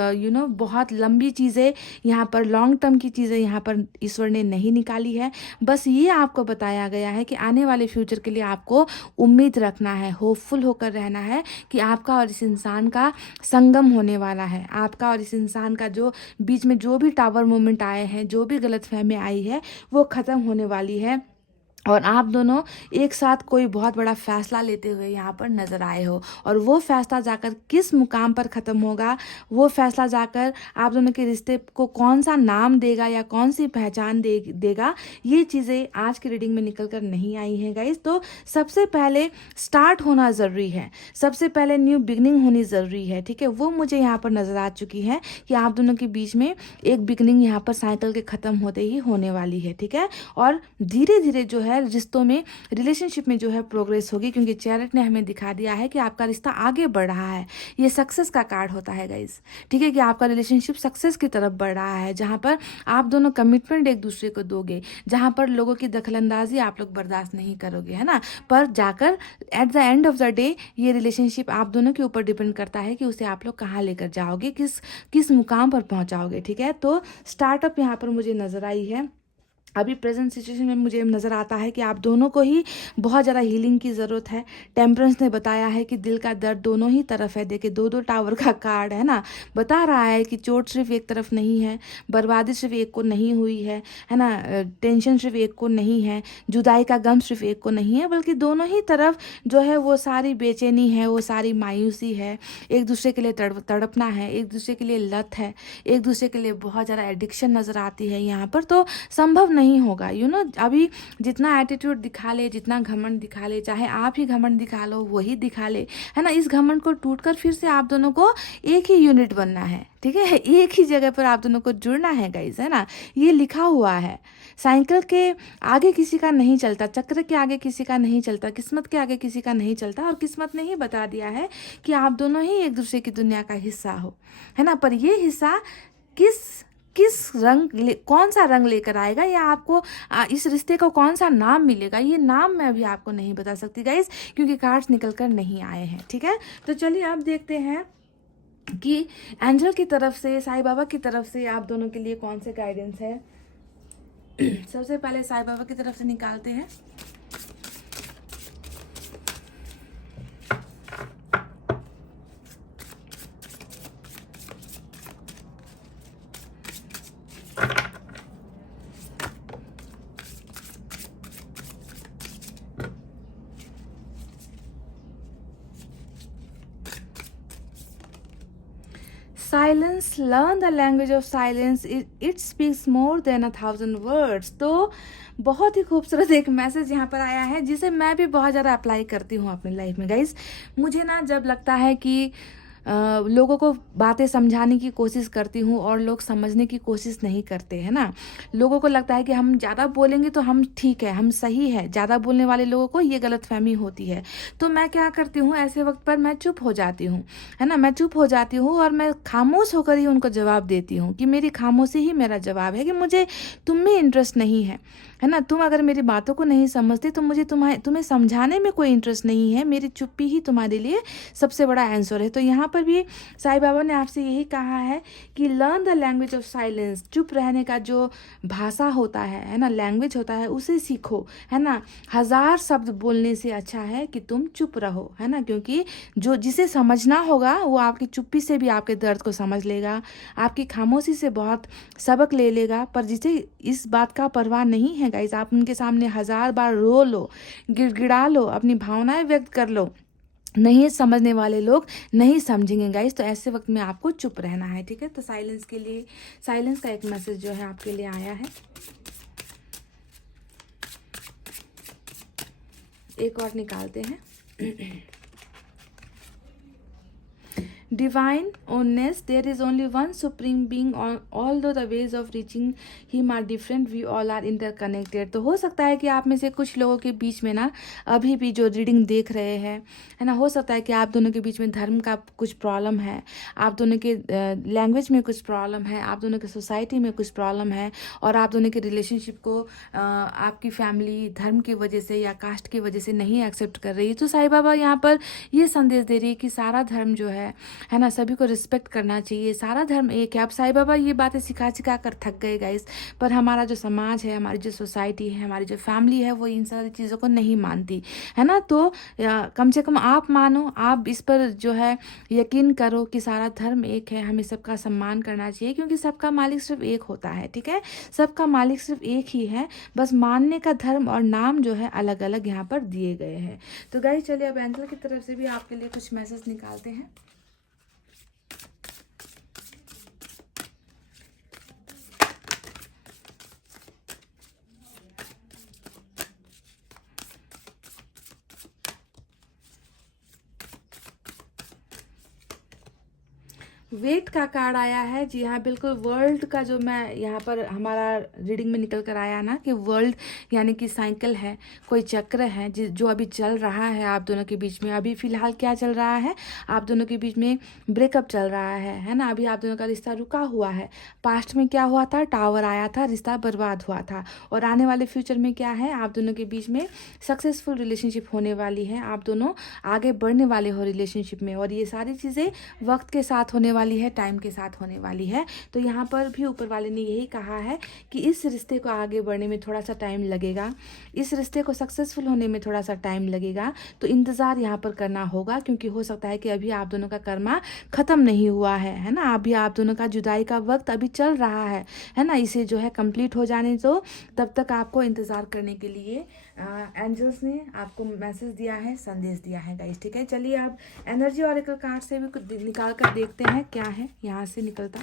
बहुत लंबी चीज़ें यहाँ पर, लॉन्ग टर्म की चीज़ें यहाँ पर ईश्वर ने नहीं निकाली है। बस ये आपको बताया गया है कि आने वाले फ्यूचर के लिए आपको उम्मीद रखना है, होपफुल होकर रहना है कि आपका और इस इंसान का संगम होने वाला है। आपका और इस इंसान का जो बीच में जो भी टावर मोमेंट आए हैं, जो भी गलतफहमी आई है, वो ख़त्म होने वाली है और आप दोनों एक साथ कोई बहुत बड़ा फैसला लेते हुए यहाँ पर नज़र आए हो। और वो फैसला जाकर किस मुकाम पर ख़त्म होगा, वो फैसला जाकर आप दोनों के रिश्ते को कौन सा नाम देगा या कौन सी पहचान देगा, ये चीज़ें आज की रीडिंग में निकल कर नहीं आई हैं गाइस। तो सबसे पहले स्टार्ट होना ज़रूरी है, सबसे पहले न्यू बिगनिंग होनी ज़रूरी है। ठीक है, वो मुझे यहाँ पर नज़र आ चुकी है कि आप दोनों के बीच में एक बिगनिंग यहाँ पर साइकिल के ख़त्म होते ही होने वाली है। ठीक है, और धीरे धीरे जो है रिश्तों में, रिलेशनशिप में जो है प्रोग्रेस होगी, क्योंकि चैरिट ने हमें दिखा दिया है कि आपका रिश्ता आगे बढ़ रहा है। ये सक्सेस का कार्ड होता है गाइस। ठीक है, कि आपका रिलेशनशिप सक्सेस की तरफ बढ़ रहा है, जहाँ पर आप दोनों कमिटमेंट एक दूसरे को दोगे, जहाँ पर लोगों की दखलंदाजी आप लोग बर्दाश्त नहीं करोगे, है ना। पर जाकर at the end of the day ये रिलेशनशिप आप दोनों के ऊपर डिपेंड करता है कि उसे आप लोग कहाँ लेकर जाओगे, किस किस मुकाम पर पहुँचाओगे। ठीक है, तो स्टार्टअप यहाँ पर मुझे नज़र आई है। अभी प्रेजेंट सिचुएशन में मुझे नज़र आता है कि आप दोनों को ही बहुत ज़्यादा हीलिंग की ज़रूरत है। टेम्परेंस ने बताया है कि दिल का दर्द दोनों ही तरफ है। देखिए दो दो टावर का कार्ड है ना, बता रहा है कि चोट सिर्फ एक तरफ नहीं है, बर्बादी सिर्फ एक को नहीं हुई है ना, टेंशन सिर्फ एक को नहीं है, जुदाई का गम सिर्फ एक को नहीं है, बल्कि दोनों ही तरफ जो है वो सारी बेचैनी है, वो सारी मायूसी है, एक दूसरे के लिए तड़पना है, एक दूसरे के लिए लत है, एक दूसरे के लिए बहुत ज़्यादा एडिक्शन नज़र आती है यहाँ पर। तो संभव नहीं होगा, अभी जितना एटीट्यूड दिखा ले, जितना घमंड दिखा ले, चाहे आप ही घमंड दिखा लो, वही दिखा ले, है ना, इस घमंड को टूटकर फिर से आप दोनों को एक ही यूनिट बनना है। ठीक है, एक ही जगह पर आप दोनों को जुड़ना है गाइस, है ना, ये लिखा हुआ है। साइकिल के आगे किसी का नहीं चलता, चक्र के आगे किसी का नहीं चलता, किस्मत के आगे किसी का नहीं चलता, और किस्मत ने ही बता दिया है कि आप दोनों ही एक दूसरे की दुनिया का हिस्सा हो, है ना। पर ये हिस्सा किस रंग, कौन सा रंग लेकर आएगा, या आपको इस रिश्ते को कौन सा नाम मिलेगा, ये नाम मैं अभी आपको नहीं बता सकती गाइस, क्योंकि कार्ड्स निकल कर नहीं आए हैं। ठीक है, तो चलिए आप देखते हैं कि एंजल की तरफ से, साईं बाबा की तरफ से आप दोनों के लिए कौन से गाइडेंस है। सबसे पहले साईं बाबा की तरफ से निकालते हैं। Silence, learn the language of silence, it speaks more than 1,000 words. तो बहुत ही खूबसूरत एक मैसेज यहाँ पर आया है जिसे मैं भी बहुत ज़्यादा अप्लाई करती हूँ अपनी लाइफ में गाइज। मुझे ना जब लगता है कि लोगों को बातें समझाने की कोशिश करती हूँ और लोग समझने की कोशिश नहीं करते हैं ना, लोगों को लगता है कि हम ज़्यादा बोलेंगे तो हम ठीक है, हम सही है, ज़्यादा बोलने वाले लोगों को ये गलतफहमी होती है। तो मैं क्या करती हूँ, ऐसे वक्त पर मैं चुप हो जाती हूँ, है ना, मैं चुप हो जाती हूँ और मैं खामोश होकर ही उनको जवाब देती हूँ कि मेरी खामोशी ही मेरा जवाब है, कि मुझे तुम में इंटरेस्ट नहीं है ना। तुम अगर मेरी बातों को नहीं समझते तो मुझे तुम्हें समझाने में कोई इंटरेस्ट नहीं है, मेरी चुप्पी ही तुम्हारे लिए सबसे बड़ा आंसर है। तो यहाँ पर भी साईं बाबा ने आपसे यही कहा है कि learn the language of silence, चुप रहने का जो भाषा होता है ना, लैंग्वेज होता है, उसे सीखो, है ना। 1000 शब्द बोलने से अच्छा है कि तुम चुप रहो, है ना, क्योंकि जो जिसे समझना होगा वो आपकी चुप्पी से भी आपके दर्द को समझ लेगा, आपकी खामोशी से बहुत सबक ले लेगा। पर जिसे इस बात का परवाह नहीं है गाइज, आप उनके सामने 1000 बार रो लो, गिड़गिड़ा लो, अपनी भावनाएं व्यक्त कर लो, नहीं समझने वाले लोग नहीं समझेंगे गाइस। तो ऐसे वक्त में आपको चुप रहना है, ठीक है। तो साइलेंस के लिए, साइलेंस का एक मैसेज जो है आपके लिए आया है। एक और निकालते हैं। Divine oneness, there is only one supreme being, although the ways of reaching him are different, we all are interconnected। तो हो सकता है कि आप में से कुछ लोगों के बीच में ना, अभी भी जो रीडिंग देख रहे हैं, है ना, हो सकता है कि आप दोनों के बीच में धर्म का कुछ प्रॉब्लम है, आप दोनों के लैंग्वेज में कुछ प्रॉब्लम है, आप दोनों के सोसाइटी में कुछ प्रॉब्लम है, और आप दोनों के रिलेशनशिप को आपकी फैमिली धर्म की वजह से या कास्ट की वजह से नहीं एक्सेप्ट कर रही। तो साईं बाबा यहाँ पर ये संदेश दे रही है कि सारा धर्म जो है ना, सभी को रिस्पेक्ट करना चाहिए, सारा धर्म एक है। अब साईं बाबा ये बातें सिखा सिखा कर थक गए गाइस, पर हमारा जो समाज है, हमारी जो सोसाइटी है, हमारी जो फैमिली है, वो इन सारी चीज़ों को नहीं मानती, है ना। तो कम से कम आप मानो, आप इस पर जो है यकीन करो कि सारा धर्म एक है, हमें सबका सम्मान करना चाहिए, क्योंकि सबका मालिक सिर्फ एक होता है, ठीक है। सबका मालिक सिर्फ एक ही है, बस मानने का धर्म और नाम जो है अलग अलग यहाँ पर दिए गए हैं। तो गाइस चलिए अब एंजल की तरफ से भी आपके लिए कुछ मैसेज निकालते हैं। वेट का कार्ड आया है, जी हाँ बिल्कुल। वर्ल्ड का जो मैं यहाँ पर हमारा रीडिंग में निकल कर आया ना, कि वर्ल्ड यानी कि साइकिल है, कोई चक्र है जो अभी चल रहा है आप दोनों के बीच में। अभी फिलहाल क्या चल रहा है, आप दोनों के बीच में ब्रेकअप चल रहा है ना। अभी आप दोनों का रिश्ता रुका हुआ है। पास्ट में क्या हुआ था, टावर आया था, रिश्ता बर्बाद हुआ था, और आने वाले फ्यूचर में क्या है, आप दोनों के बीच में सक्सेसफुल रिलेशनशिप होने वाली है, आप दोनों आगे बढ़ने वाले हो रिलेशनशिप में, और ये सारी चीज़ें वक्त के साथ होने वाली है, टाइम के साथ होने वाली है। तो यहाँ पर भी ऊपर वाले ने यही कहा है कि इस रिश्ते को आगे बढ़ने में थोड़ा सा टाइम लगेगा, इस रिश्ते को सक्सेसफुल होने में थोड़ा सा टाइम लगेगा। तो इंतज़ार यहाँ पर करना होगा, क्योंकि हो सकता है कि अभी आप दोनों का कर्मा ख़त्म नहीं हुआ है ना। अभी आप दोनों का जुदाई का वक्त अभी चल रहा है ना। इसे जो है कंप्लीट हो जाने दो, तब तक आपको इंतज़ार करने के लिए एंजल्स ने आपको मैसेज दिया है, संदेश दिया है गाइस, ठीक है। चलिए आप एनर्जी ऑरेकल कार्ड से भी कुछ निकाल कर देखते हैं क्या है यहाँ से निकलता।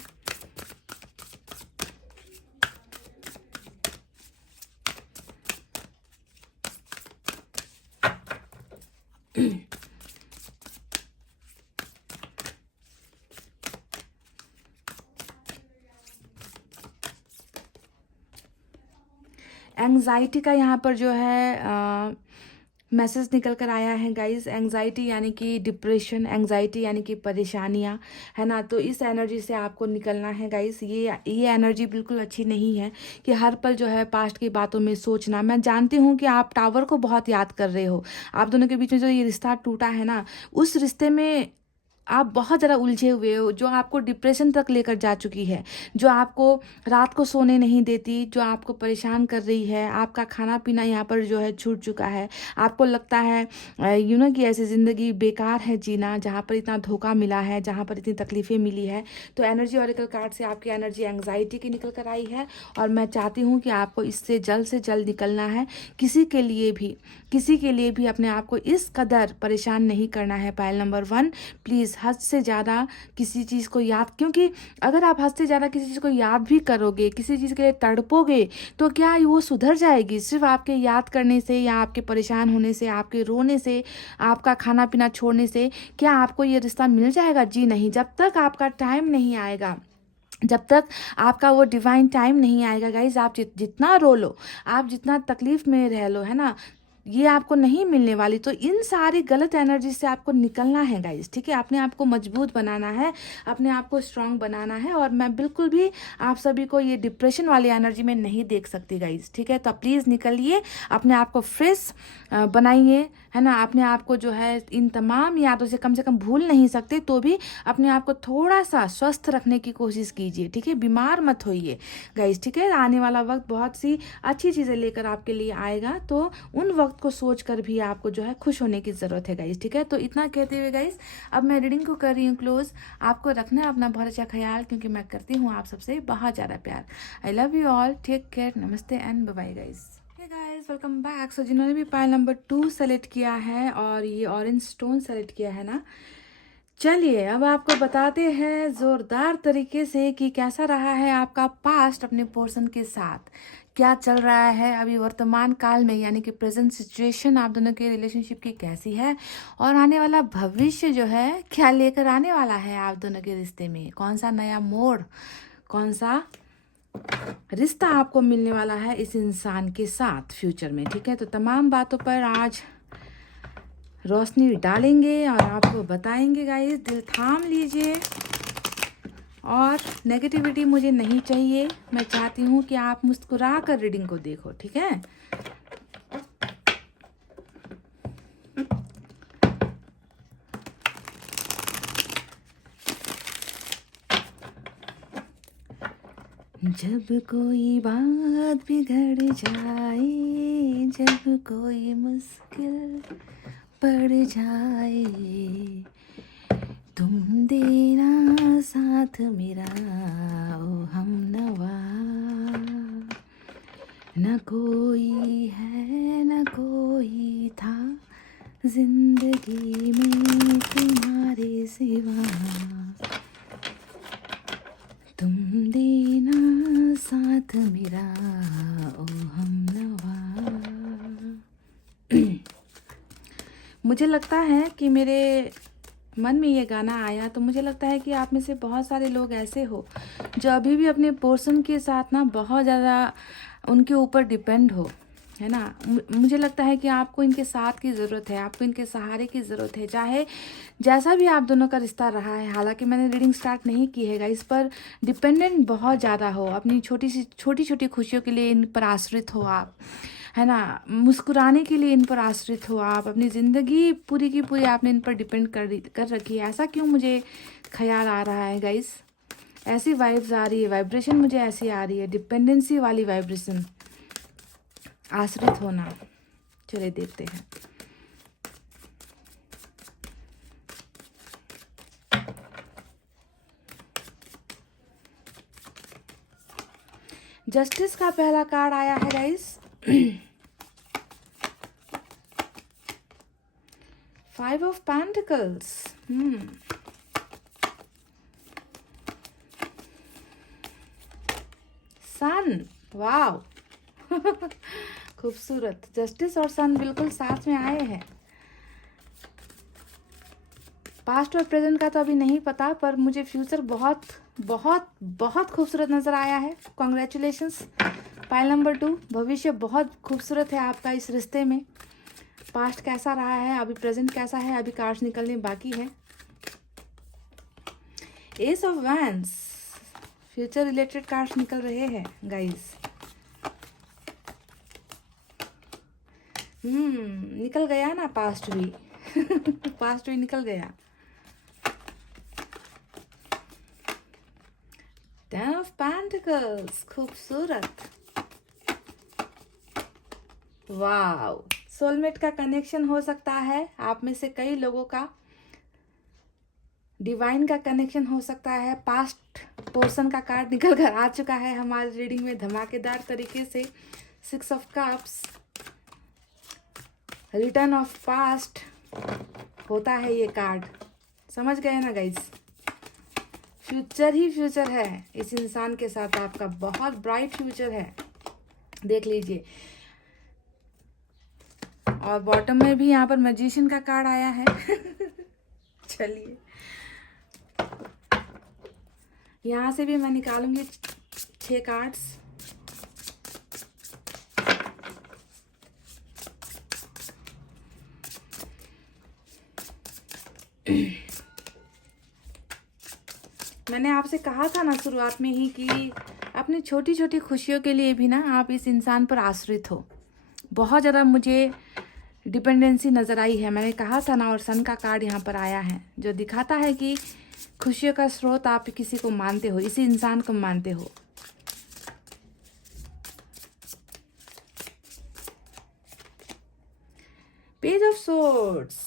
एंग्जाइटी का यहाँ पर जो है मैसेज निकल कर आया है गाइस। एंग्जाइटी यानी कि डिप्रेशन, एंग्जाइटी यानी कि परेशानियाँ, है ना। तो इस एनर्जी से आपको निकलना है गाइस। ये एनर्जी बिल्कुल अच्छी नहीं है कि हर पल जो है पास्ट की बातों में सोचना। मैं जानती हूँ कि आप टावर को बहुत याद कर रहे हो, आप दोनों के बीच में जो ये रिश्ता टूटा है ना, उस रिश्ते में आप बहुत ज़्यादा उलझे हुए हो, जो आपको डिप्रेशन तक लेकर जा चुकी है, जो आपको रात को सोने नहीं देती, जो आपको परेशान कर रही है। आपका खाना पीना यहाँ पर जो है छूट चुका है। आपको लगता है कि ऐसी ज़िंदगी बेकार है जीना, जहाँ पर इतना धोखा मिला है, जहाँ पर इतनी तकलीफ़ें मिली है। तो एनर्जी ऑरेकल कार्ड से आपकी एनर्जी एंग्जाइटी की निकल कर आई है, और मैं चाहती हूँ कि आपको इससे जल्द निकलना है। किसी के लिए भी अपने आप को इस कदर परेशान नहीं करना है। पायल नंबर 1, प्लीज़ हद से ज़्यादा किसी चीज़ को याद, क्योंकि अगर आप हद से ज़्यादा किसी चीज़ को याद भी करोगे, किसी चीज़ के लिए तड़पोगे, तो क्या वो सुधर जाएगी सिर्फ आपके याद करने से या आपके परेशान होने से, आपके रोने से, आपका खाना पीना छोड़ने से? क्या आपको ये रिश्ता मिल जाएगा? जी नहीं। जब तक आपका टाइम नहीं आएगा, जब तक आपका वो डिवाइन टाइम नहीं आएगा गाइज, आप जितना रो लो, आप जितना तकलीफ में रह लो, है ना, ये आपको नहीं मिलने वाली। तो इन सारी गलत एनर्जी से आपको निकलना है गाइज, ठीक है। अपने आप को मजबूत बनाना है, अपने आप को स्ट्रांग बनाना है। और मैं बिल्कुल भी आप सभी को ये डिप्रेशन वाली एनर्जी में नहीं देख सकती गाइज, ठीक है। तो प्लीज़ निकलिए, अपने आप को फ्रेश बनाइए, है ना। अपने आप को जो है इन तमाम यादों से कम भूल नहीं सकते, तो भी अपने आप को थोड़ा सा स्वस्थ रखने की कोशिश कीजिए, ठीक है। बीमार मत होइए गाइज, ठीक है। आने वाला वक्त बहुत सी अच्छी चीज़ें लेकर आपके लिए आएगा, तो उन वक्त को सोच कर भी आपको जो है खुश होने की ज़रूरत है गाइज, ठीक है। तो इतना कहते हुए गाइज, अब मैं रीडिंग को कर रही हूँ क्लोज। आपको रखना है अपना बहुत अच्छा ख्याल, क्योंकि मैं करती हूँ आप सबसे बहुत ज़्यादा प्यार। I love you all, take care, नमस्ते and bye bye guys. Guys welcome back. So जिन्होंने भी पाइल नंबर 2 सेलेक्ट किया है और ये ऑरेंज स्टोन सेलेक्ट किया है ना, चलिए अब आपको बताते हैं ज़ोरदार तरीके से कि कैसा रहा है आपका पास्ट अपने पर्सन के साथ, क्या चल रहा है अभी वर्तमान काल में, यानी कि प्रेजेंट सिचुएशन आप दोनों के रिलेशनशिप की कैसी है, और आने वाला भविष्य जो है क्या लेकर आने वाला है आप दोनों के रिश्ते में, कौन सा नया मोड़, कौन सा रिश्ता आपको मिलने वाला है इस इंसान के साथ फ्यूचर में, ठीक है। तो तमाम बातों पर आज रोशनी डालेंगे और आपको बताएंगे गाइस। दिल थाम लीजिए, और नेगेटिविटी मुझे नहीं चाहिए। मैं चाहती हूँ कि आप मुस्कुरा कर रीडिंग को देखो, ठीक है। जब कोई बात बिगड़ जाए, जब कोई मुश्किल पड़ जाए, तुम देना साथ मेरा ओ हमनवा, न कोई है न कोई था जिंदगी में तुम्हारे सिवा, तुम देना साथ मेरा ओ हमनवा। मुझे लगता है कि मेरे मन में ये गाना आया तो मुझे लगता है कि आप में से बहुत सारे लोग ऐसे हो जो अभी भी अपने पर्सन के साथ ना बहुत ज़्यादा उनके ऊपर डिपेंड हो, है ना। मुझे लगता है कि आपको इनके साथ की ज़रूरत है, आपको इनके सहारे की ज़रूरत है, चाहे जैसा भी आप दोनों का रिश्ता रहा है। हालांकि मैंने रीडिंग स्टार्ट नहीं की है इस पर, डिपेंडेंट बहुत ज़्यादा हो, अपनी छोटी छोटी खुशियों के लिए इन पर आश्रित हो आप, है ना। मुस्कुराने के लिए इन पर आश्रित हो आप, अपनी ज़िंदगी पूरी की पूरी आपने इन पर डिपेंड कर रखी है। ऐसा क्यों मुझे ख्याल आ रहा है गाइस, ऐसी वाइब्स आ रही है, वाइब्रेशन मुझे ऐसी आ रही है, डिपेंडेंसी वाली वाइब्रेशन, आश्रित होना। चलिए देखते हैं। जस्टिस का पहला कार्ड आया है गाइस, 5 ऑफ पेंटिकल्स, सन, वाव खूबसूरत। जस्टिस और सन बिल्कुल साथ में आए हैं। पास्ट और प्रेजेंट का तो अभी नहीं पता, पर मुझे फ्यूचर बहुत बहुत बहुत खूबसूरत नज़र आया है। कॉन्ग्रेचुलेशंस पाइल नंबर 2, भविष्य बहुत खूबसूरत है आपका इस रिश्ते में। पास्ट कैसा रहा है, अभी प्रेजेंट कैसा है, अभी कार्ड्स निकलने बाकी है। S of wands, future related cards निकल रहे हैं गाइस। निकल गया ना पास्ट भी पास्ट भी निकल गया। 10 ऑफ पेंटिकल्स, खूबसूरत, वाव। सोलमेट का कनेक्शन हो सकता है आप में से कई लोगों का, डिवाइन का कनेक्शन हो सकता है। पास्ट पोर्शन का कार्ड निकल कर आ चुका है हमारी रीडिंग में धमाकेदार तरीके से। 6 of cups, return of past होता है ये कार्ड, समझ गए ना गाइज, फ्यूचर ही फ्यूचर है इस इंसान के साथ, आपका बहुत ब्राइट फ्यूचर है, देख लीजिए। और बॉटम में भी यहाँ पर मैजिशियन का कार्ड आया है। चलिए यहाँ से भी मैं निकालूंगी 6 कार्ड्स। मैंने आपसे कहा था ना शुरुआत में ही कि अपनी छोटी छोटी खुशियों के लिए भी ना आप इस इंसान पर आश्रित हो। बहुत ज़्यादा मुझे डिपेंडेंसी नज़र आई है, मैंने कहा था ना। और सन का कार्ड यहाँ पर आया है जो दिखाता है कि खुशियों का स्रोत आप किसी को मानते हो, इसी इंसान को मानते हो। पेज ऑफ सोर्ड्स,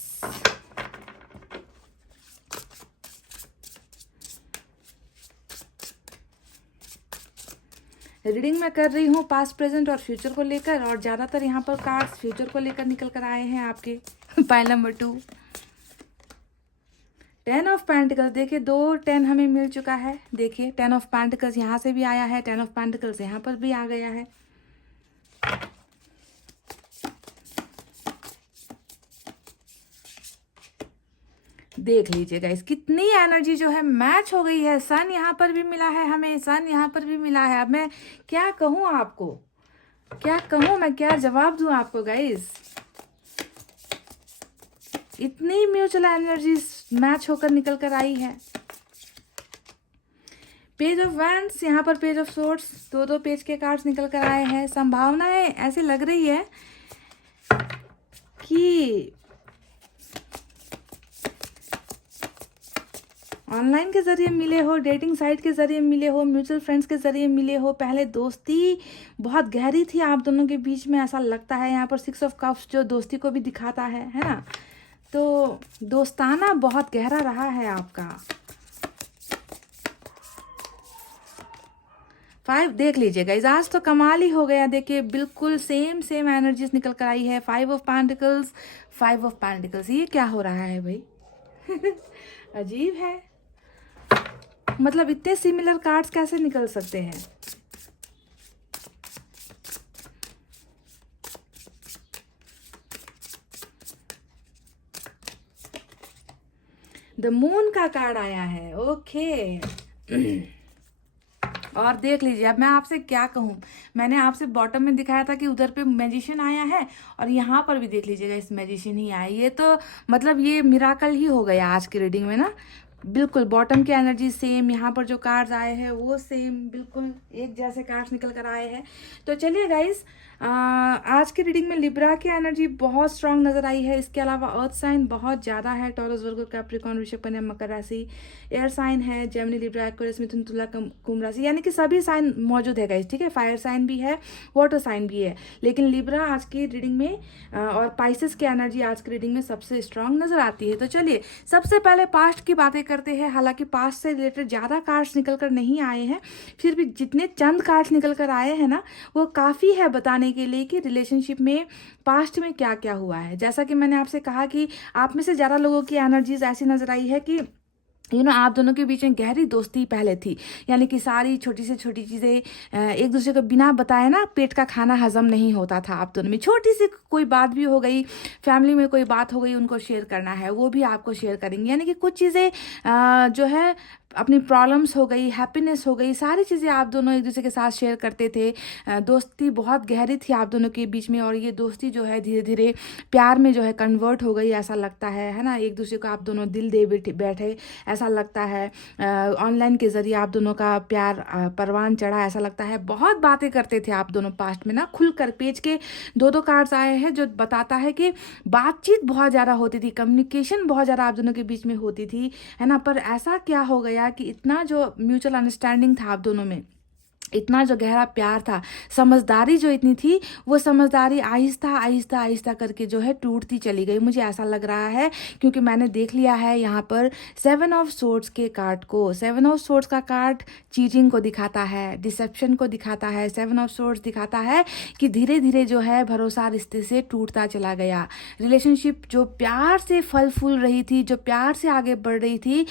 रीडिंग मैं कर रही हूँ पास्ट प्रेजेंट और फ्यूचर को लेकर, और ज़्यादातर यहाँ पर कार्ड्स फ्यूचर को लेकर निकल कर आए हैं आपके। Pile number 2, 10 of pentacles. देखिए 2 10 हमें मिल चुका है। देखिए 10 ऑफ पेंटिकल्स यहाँ से भी आया है, 10 ऑफ पेंटिकल्स यहाँ पर भी आ गया है। देख लीजिएगा इस कितनी एनर्जी जो है मैच हो गई है। सन यहाँ पर भी मिला है हमें, सन यहाँ पर भी मिला है। अब मैं क्या कहूँ आपको, क्या कहूँ मैं, क्या जवाब दूँ आपको गाइस। इतनी म्यूचुअल एनर्जी मैच होकर निकल कर आई है। पेज ऑफ वैंड्स, यहाँ पर पेज ऑफ सोर्ड्स, 2 पेज के कार्ड्स निकल कर आए हैं। संभावनाएं ऐसी लग रही है कि ऑनलाइन के ज़रिए मिले हो, डेटिंग साइट के ज़रिए मिले हो, म्यूचुअल फ्रेंड्स के ज़रिए मिले हो। पहले दोस्ती बहुत गहरी थी आप दोनों के बीच में, ऐसा लगता है। यहाँ पर 6 ऑफ कप्स जो दोस्ती को भी दिखाता है ना। तो दोस्ताना बहुत गहरा रहा है आपका। 5 देख लीजिएगा इस आज तो कमाल ही हो गया। देखिए बिल्कुल सेम एनर्जीज निकल कर आई है। 5 ऑफ पेंटिकल्स, 5 ऑफ पेंटिकल्स, ये क्या हो रहा है भाई। अजीब है, मतलब इतने सिमिलर कार्ड्स कैसे निकल सकते हैं। द मून का कार्ड आया है, ओके। और देख लीजिए अब मैं आपसे क्या कहूँ, मैंने आपसे बॉटम में दिखाया था कि उधर पे मैजिशियन आया है, और यहाँ पर भी देख लीजिएगा इस मैजिशियन ही आया। ये तो मतलब ये मिराकल ही हो गया आज की रीडिंग में ना। बिल्कुल बॉटम की एनर्जी सेम, यहाँ पर जो कार्ड्स आए हैं वो सेम, बिल्कुल एक जैसे कार्ड्स निकल कर आए हैं। तो चलिए गाइस, आज की रीडिंग में लिब्रा की एनर्जी बहुत स्ट्रांग नजर आई है। इसके अलावा अर्थ साइन बहुत ज़्यादा है, टॉरस, वर्गो, कैप्रिकॉर्न, वृषभ, कन्या, मकर राशि। एयर साइन है जेमिनी, लिब्रा, एक्वेरियस, मिथुन, तुला, कुंभ राशि, यानी कि सभी साइन मौजूद है गाइस, ठीक है। फायर साइन भी है, वाटर साइन भी है, लेकिन लिब्रा आज की रीडिंग में और पाइसेस की एनर्जी आज की रीडिंग में सबसे स्ट्रांग नजर आती है। तो चलिए सबसे पहले पास्ट की बातें करते हैं। हालांकि पास्ट से रिलेटेड ज़्यादा कार्ड्स निकल कर नहीं आए हैं, फिर भी जितने चंद कार्ड्स निकल कर आए हैं ना वो काफ़ी है बताने के लिए कि रिलेशनशिप में पास्ट में क्या क्या हुआ है। जैसा कि मैंने आपसे कहा कि आप में से ज़्यादा लोगों की एनर्जीज ऐसी नजर आई है कि आप दोनों के बीच में गहरी दोस्ती पहले थी, यानी कि सारी छोटी से छोटी चीज़ें एक दूसरे को बिना बताए ना पेट का खाना हजम नहीं होता था आप दोनों में। छोटी सी कोई बात भी हो गई, फैमिली में कोई बात हो गई, उनको शेयर करना है वो भी आपको शेयर करेंगे, यानी कि कुछ चीज़ें जो है अपनी प्रॉब्लम्स हो गई, हैप्पीनेस हो गई, सारी चीज़ें आप दोनों एक दूसरे के साथ शेयर करते थे। दोस्ती बहुत गहरी थी आप दोनों के बीच में, और ये दोस्ती जो है धीरे धीरे प्यार में जो है कन्वर्ट हो गई, ऐसा लगता है ना। एक दूसरे को आप दोनों दिल दे बैठे ऐसा लगता है। ऑनलाइन के ज़रिए आप दोनों का प्यार परवान चढ़ा, ऐसा लगता है। बहुत बातें करते थे आप दोनों पास्ट में ना, खुलकर। पेज के 2 कार्ड्स आए हैं जो बताता है कि बातचीत बहुत ज़्यादा होती थी, कम्युनिकेशन बहुत ज़्यादा आप दोनों के बीच में होती थी, है ना। पर ऐसा क्या हो गया कि इतना जो म्यूचुअल अंडरस्टैंडिंग था आप दोनों में, इतना जो गहरा प्यार था, समझदारी जो इतनी थी, वो समझदारी आहिस्ता आहिस्ता आहिस्ता करके जो है टूटती चली गई, मुझे ऐसा लग रहा है। क्योंकि मैंने देख लिया है यहाँ पर 7 ऑफ सोर्ड्स के कार्ड को। 7 ऑफ सोर्ड्स का कार्ड चीटिंग को दिखाता है, डिसेप्शन को दिखाता है। 7 ऑफ सोर्ड्स दिखाता है कि धीरे धीरे जो है भरोसा रिश्ते से टूटता चला गया। रिलेशनशिप जो प्यार से फल फूल रही थी, जो प्यार से आगे बढ़ रही थी,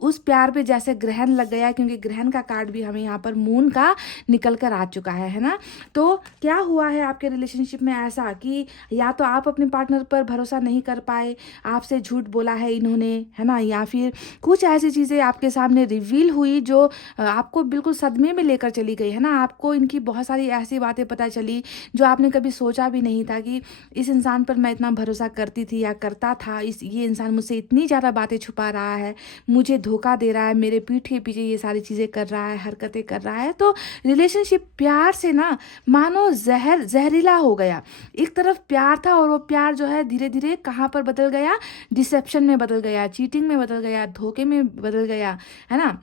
उस प्यार पे जैसे ग्रहण लग गया। क्योंकि ग्रहण का कार्ड भी हमें यहाँ पर मून का निकल कर आ चुका है ना। तो क्या हुआ है आपके रिलेशनशिप में ऐसा कि या तो आप अपने पार्टनर पर भरोसा नहीं कर पाए, आपसे झूठ बोला है इन्होंने, है ना, या फिर कुछ ऐसी चीज़ें आपके सामने रिवील हुई जो आपको बिल्कुल सदमे में लेकर चली गई, है ना। आपको इनकी बहुत सारी ऐसी बातें पता चली जो आपने कभी सोचा भी नहीं था कि इस इंसान पर मैं इतना भरोसा करती थी या करता था, ये इंसान मुझसे इतनी ज़्यादा बातें छुपा रहा है, मुझे धोखा दे रहा है, मेरे पीठ के पीछे ये सारी चीज़ें कर रहा है, हरकतें कर रहा है। तो रिलेशनशिप प्यार से ना मानो जहरीला हो गया। एक तरफ प्यार था और वो प्यार जो है धीरे धीरे कहाँ पर बदल गया, डिसेप्शन में बदल गया, चीटिंग में बदल गया, धोखे में बदल गया, है ना।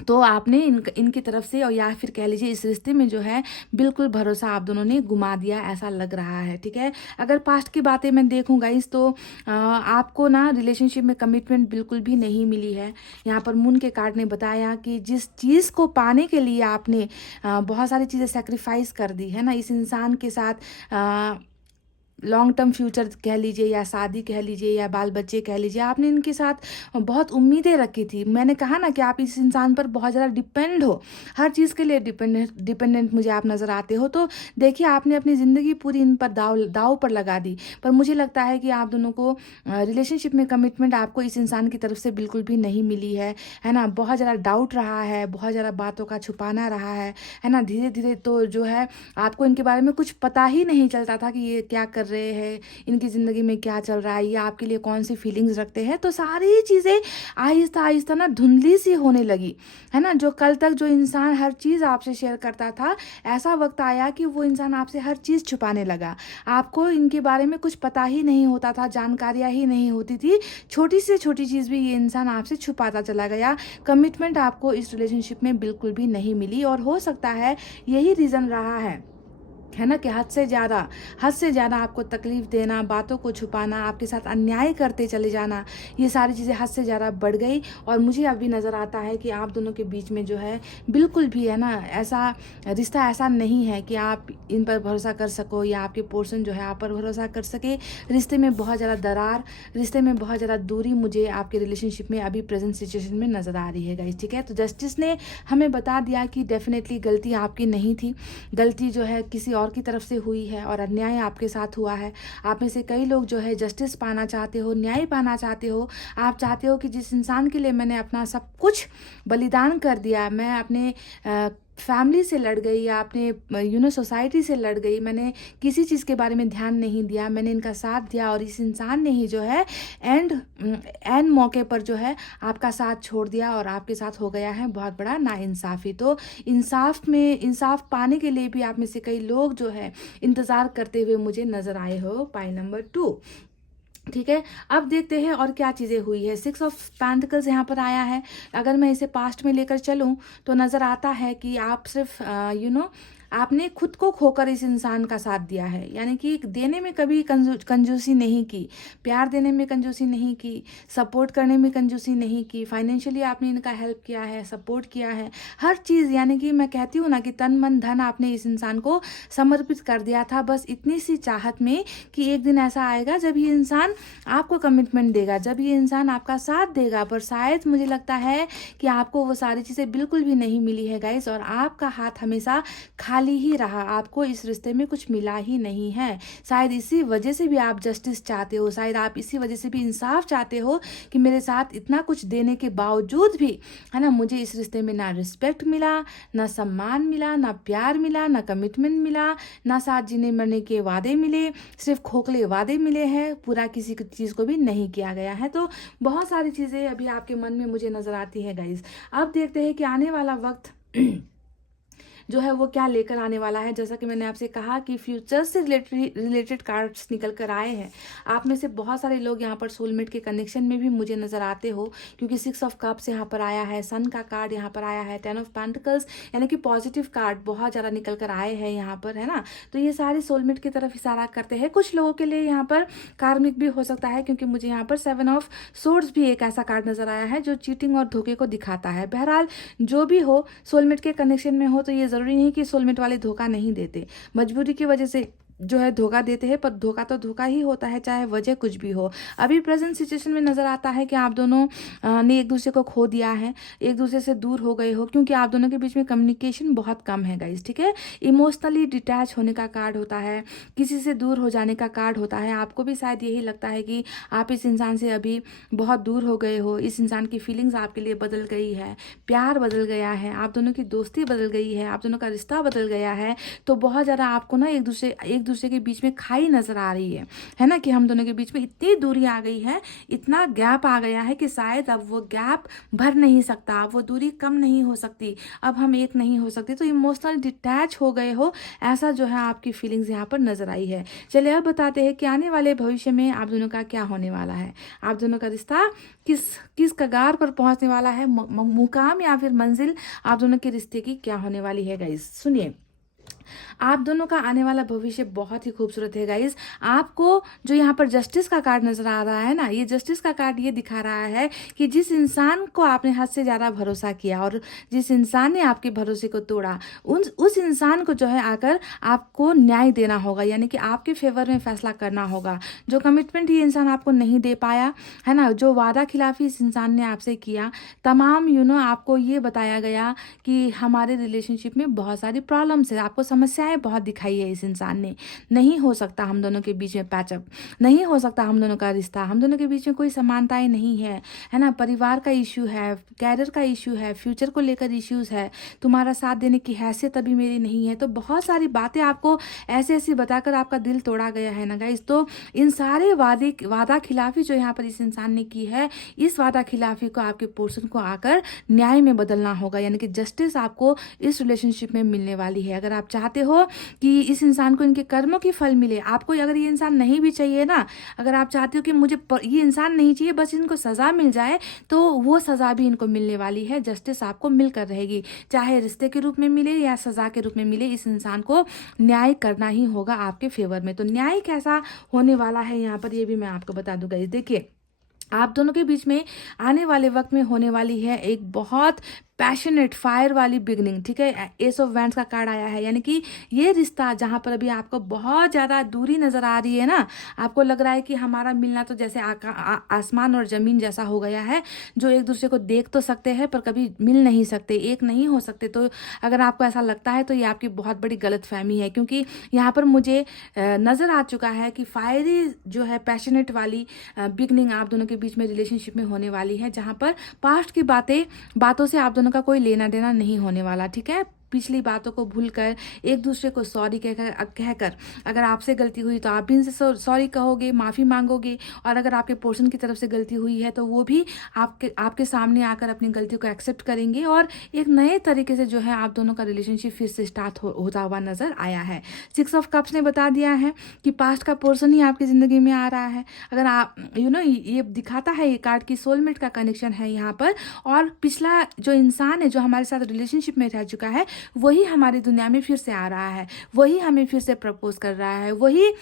तो आपने इनकी तरफ से, और या फिर कह लीजिए इस रिश्ते में जो है बिल्कुल भरोसा आप दोनों ने गुमा दिया, ऐसा लग रहा है। ठीक है, अगर पास्ट की बातें मैं देखूँ गाइस तो आपको ना रिलेशनशिप में कमिटमेंट बिल्कुल भी नहीं मिली है। यहाँ पर मून के कार्ड ने बताया कि जिस चीज़ को पाने के लिए आपने बहुत सारी चीज़ें सेक्रीफाइस कर दी, है ना, इस इंसान के साथ लॉन्ग टर्म फ्यूचर कह लीजिए, या शादी कह लीजिए, या बाल बच्चे कह लीजिए, आपने इनके साथ बहुत उम्मीदें रखी थी। मैंने कहा ना कि आप इस इंसान पर बहुत ज़्यादा डिपेंड हो, हर चीज़ के लिए डिपेंडेंट मुझे आप नज़र आते हो। तो देखिए, आपने अपनी ज़िंदगी पूरी इन पर दाव पर लगा दी। पर मुझे लगता है कि आप दोनों को रिलेशनशिप में कमिटमेंट आपको इस इंसान की तरफ से बिल्कुल भी नहीं मिली है ना। बहुत ज़्यादा डाउट रहा है, बहुत ज़्यादा बातों का छुपाना रहा है ना। धीरे धीरे तो जो है आपको इनके बारे में कुछ पता ही नहीं चलता था कि ये क्या कर रहे हैं, इनकी ज़िंदगी में क्या चल रहा है, ये आपके लिए कौन सी फीलिंग्स रखते हैं। तो सारी चीज़ें आहिस्ता आहिस्ता ना धुंधली सी होने लगी, है ना। जो कल तक जो इंसान हर चीज़ आपसे शेयर करता था, ऐसा वक्त आया कि वो इंसान आपसे हर चीज़ छुपाने लगा। आपको इनके बारे में कुछ पता ही नहीं होता था, जानकारियाँ ही नहीं होती थी। छोटी से छोटी चीज़ भी ये इंसान आपसे छुपाता चला गया। कमिटमेंट आपको इस रिलेशनशिप में बिल्कुल भी नहीं मिली, और हो सकता है यही रीज़न रहा है ना, कि हद से ज़्यादा आपको तकलीफ़ देना, बातों को छुपाना, आपके साथ अन्याय करते चले जाना, ये सारी चीज़ें हद से ज़्यादा बढ़ गई। और मुझे अभी नज़र आता है कि आप दोनों के बीच में जो है बिल्कुल भी, है ना, ऐसा रिश्ता ऐसा नहीं है कि आप इन पर भरोसा कर सको, या आपके पर्सन जो है आप पर भरोसा कर सके। रिश्ते में बहुत ज़्यादा दरार, रिश्ते में बहुत ज़्यादा दूरी मुझे आपके रिलेशनशिप में अभी प्रेजेंट सिचुएशन में नज़र आ रही है गाइस। ठीक है, तो जस्टिस ने हमें बता दिया कि डेफिनेटली गलती आपकी नहीं थी, गलती जो है किसी और की तरफ से हुई है, और अन्याय आपके साथ हुआ है। आप में से कई लोग जो है जस्टिस पाना चाहते हो, न्याय पाना चाहते हो। आप चाहते हो कि जिस इंसान के लिए मैंने अपना सब कुछ बलिदान कर दिया, मैं अपने फैमिली से लड़ गई, या अपने सोसाइटी से लड़ गई, मैंने किसी चीज़ के बारे में ध्यान नहीं दिया, मैंने इनका साथ दिया, और इस इंसान ने ही जो है एंड मौके पर जो है आपका साथ छोड़ दिया, और आपके साथ हो गया है बहुत बड़ा नाइंसाफ़ी। तो इंसाफ पाने के लिए भी आप में से कई लोग जो है इंतज़ार करते हुए मुझे नज़र आए हो। Pile number 2। ठीक है, अब देखते हैं और क्या चीज़ें हुई है। 6 ऑफ पेंटिकल्स यहाँ पर आया है। अगर मैं इसे पास्ट में लेकर चलूँ तो नज़र आता है कि आप सिर्फ आपने खुद को खोकर इस इंसान का साथ दिया है, यानी कि देने में कभी कंजूसी नहीं की, प्यार देने में कंजूसी नहीं की, सपोर्ट करने में कंजूसी नहीं की, फाइनेंशियली आपने इनका हेल्प किया है, सपोर्ट किया है, हर चीज़, यानी कि मैं कहती हूँ ना कि तन मन धन आपने इस इंसान को समर्पित कर दिया था, बस इतनी सी चाहत में कि एक दिन ऐसा आएगा जब ये इंसान आपको कमिटमेंट देगा, जब ये इंसान आपका साथ देगा। पर शायद मुझे लगता है कि आपको वो सारी चीज़ें बिल्कुल भी नहीं मिली है गाइस, और आपका हाथ हमेशा खाली ही रहा, आपको इस रिश्ते में कुछ मिला ही नहीं है। शायद इसी वजह से भी आप जस्टिस चाहते हो, शायद आप इसी वजह से भी इंसाफ चाहते हो कि मेरे साथ इतना कुछ देने के बावजूद भी, है ना, मुझे इस रिश्ते में ना रिस्पेक्ट मिला, ना सम्मान मिला, ना प्यार मिला, ना कमिटमेंट मिला, ना साथ जीने मरने के वादे मिले, सिर्फ खोखले वादे मिले हैं, पूरा किसी चीज़ को भी नहीं किया गया है। तो बहुत सारी चीज़ें अभी आपके मन में मुझे नज़र आती है गाइस। अब देखते हैं कि आने वाला वक्त जो है वो क्या लेकर आने वाला है। जैसा कि मैंने आपसे कहा कि फ्यूचर से रिलेटेड कार्ड्स निकल कर आए हैं। आप में से बहुत सारे लोग यहाँ पर सोलमेट के कनेक्शन में भी मुझे नजर आते हो, क्योंकि 6 ऑफ कप्स यहाँ पर आया है, सन का कार्ड यहाँ पर आया है, 10 ऑफ पेंटिकल्स यानी कि पॉजिटिव कार्ड बहुत ज़्यादा निकल कर आए हैं यहाँ पर, है ना। तो ये सारे सोलमेट की तरफ इशारा करते हैं। कुछ लोगों के लिए यहाँ पर कार्मिक भी हो सकता है, क्योंकि मुझे यहाँ पर 7 ऑफ सोर्ड्स भी एक ऐसा कार्ड नजर आया है जो चीटिंग और धोखे को दिखाता है। बहरहाल जो भी हो, सोलमेट के कनेक्शन में हो तो ये ज़रूरी नहीं कि सोलमेट वाले धोखा नहीं देते, मजबूरी की वजह से जो है धोखा देते हैं, पर धोखा तो धोखा ही होता है, चाहे वजह कुछ भी हो। अभी प्रेजेंट सिचुएशन में नज़र आता है कि आप दोनों ने एक दूसरे को खो दिया है, एक दूसरे से दूर हो गए हो, क्योंकि आप दोनों के बीच में कम्युनिकेशन बहुत कम है गाइस, ठीक है। इमोशनली डिटैच होने का कार्ड होता है, किसी से दूर हो जाने का कार्ड होता है। आपको भी शायद यही लगता है कि आप इस इंसान से अभी बहुत दूर हो गए हो, इस इंसान की फीलिंग्स आपके लिए बदल गई है, प्यार बदल गया है, आप दोनों की दोस्ती बदल गई है, आप दोनों का रिश्ता बदल गया है। तो बहुत ज़्यादा आपको ना एक दूसरे के बीच में खाई नजर आ रही है ना, कि हम दोनों के बीच में इतनी दूरी आ गई है, इतना गैप आ गया है कि शायद अब वो गैप भर नहीं सकता, अब वो दूरी कम नहीं हो सकती, अब हम एक नहीं हो सकते। तो इमोशनल डिटैच हो गए हो, ऐसा जो है आपकी फीलिंग्स यहाँ पर नजर आई है। चलिए अब बताते हैं कि आने वाले भविष्य में आप दोनों का क्या होने वाला है। आप दोनों का रिश्ता किस किस कगार पर पहुंचने वाला है, मुकाम या फिर मंजिल आप दोनों के रिश्ते की क्या होने वाली है गाइस। सुनिए, आप दोनों का आने वाला भविष्य बहुत ही खूबसूरत है गाइज। आपको जो यहाँ पर जस्टिस का कार्ड नजर आ रहा है ना, ये जस्टिस का कार्ड ये दिखा रहा है कि जिस इंसान को आपने हद से ज़्यादा भरोसा किया और जिस इंसान ने आपके भरोसे को तोड़ा, उस इंसान को जो है आकर आपको न्याय देना होगा, यानी कि आपके फेवर में फैसला करना होगा। जो कमिटमेंट ये इंसान आपको नहीं दे पाया है ना, जो वादा खिलाफी इस इंसान ने आपसे किया, तमाम आपको ये बताया गया कि हमारे रिलेशनशिप में बहुत सारी प्रॉब्लम्स है, आपको समस्याएं बहुत दिखाई है इस इंसान ने। नहीं हो सकता हम दोनों के बीच में पैचअप, नहीं हो सकता हम दोनों का रिश्ता, हम दोनों के बीच में कोई समानताएं नहीं है ना। परिवार का इश्यू है, कैरियर का इश्यू है, फ्यूचर को लेकर इश्यूज है, तुम्हारा साथ देने की हैसियत अभी मेरी नहीं है। तो बहुत सारी बातें आपको ऐसे ऐसी बताकर आपका दिल तोड़ा गया है ना गाइस। तो इन सारे वादा खिलाफी जो यहाँ पर इस इंसान ने की है, इस वादा खिलाफी को आपके पोर्शन को आकर न्याय में बदलना होगा, यानी कि जस्टिस आपको इस रिलेशनशिप में मिलने वाली है। अगर आप चाहते हो कि इस इंसान को इनके कर्मों की फल मिले, आपको अगर ये इंसान नहीं भी चाहिए ना, अगर आप चाहते हो कि मुझे ये इंसान नहीं चाहिए, बस इनको सज़ा मिल जाए, तो वो सज़ा भी इनको मिलने वाली है। जस्टिस आपको मिलकर रहेगी, चाहे रिश्ते के रूप में मिले या सज़ा के रूप में मिले, इस इंसान को न्याय करना ही होगा आपके फेवर में। तो न्याय कैसा होने वाला है यहाँ पर, ये भी मैं आपको बता दूंगा। देखिए, आप दोनों के बीच में आने वाले वक्त में होने वाली है एक बहुत पैशनेट फायर वाली बिगनिंग, ठीक है। एस ऑफ वैंड्स का कार्ड आया है, यानी कि ये रिश्ता जहाँ पर अभी आपको बहुत ज़्यादा दूरी नज़र आ रही है ना, आपको लग रहा है कि हमारा मिलना तो जैसे आसमान और ज़मीन जैसा हो गया है, जो एक दूसरे को देख तो सकते हैं पर कभी मिल नहीं सकते, एक नहीं हो सकते। तो अगर आपको ऐसा लगता है तो ये आपकी बहुत बड़ी गलतफहमी है, क्योंकि यहाँ पर मुझे नज़र आ चुका है कि फायरी जो है पैशनेट वाली बिगनिंग आप दोनों के बीच में रिलेशनशिप में होने वाली है, जहाँ पर पास्ट की बातों से आप दोनों का कोई लेना देना नहीं होने वाला, ठीक है। पिछली बातों को भूलकर एक दूसरे को सॉरी कहकर अगर आपसे गलती हुई तो आप भी इनसे सॉरी कहोगे, माफ़ी मांगोगे, और अगर आपके पोर्शन की तरफ से गलती हुई है तो वो भी आपके सामने आकर अपनी गलती को एक्सेप्ट करेंगे, और एक नए तरीके से जो है आप दोनों का रिलेशनशिप फिर से स्टार्ट होता हुआ नजर आया है। 6 ऑफ कप्स ने बता दिया है कि पास्ट का पोर्शन ही आपकी ज़िंदगी में आ रहा है। अगर आप ये दिखाता है, ये कार्ड की सोलमेट का कनेक्शन है यहाँ पर, और पिछला जो इंसान है जो हमारे साथ रिलेशनशिप में रह चुका है, वही हमारी दुनिया में फिर से आ रहा है, वही हमें फिर से प्रपोज कर रहा है, वही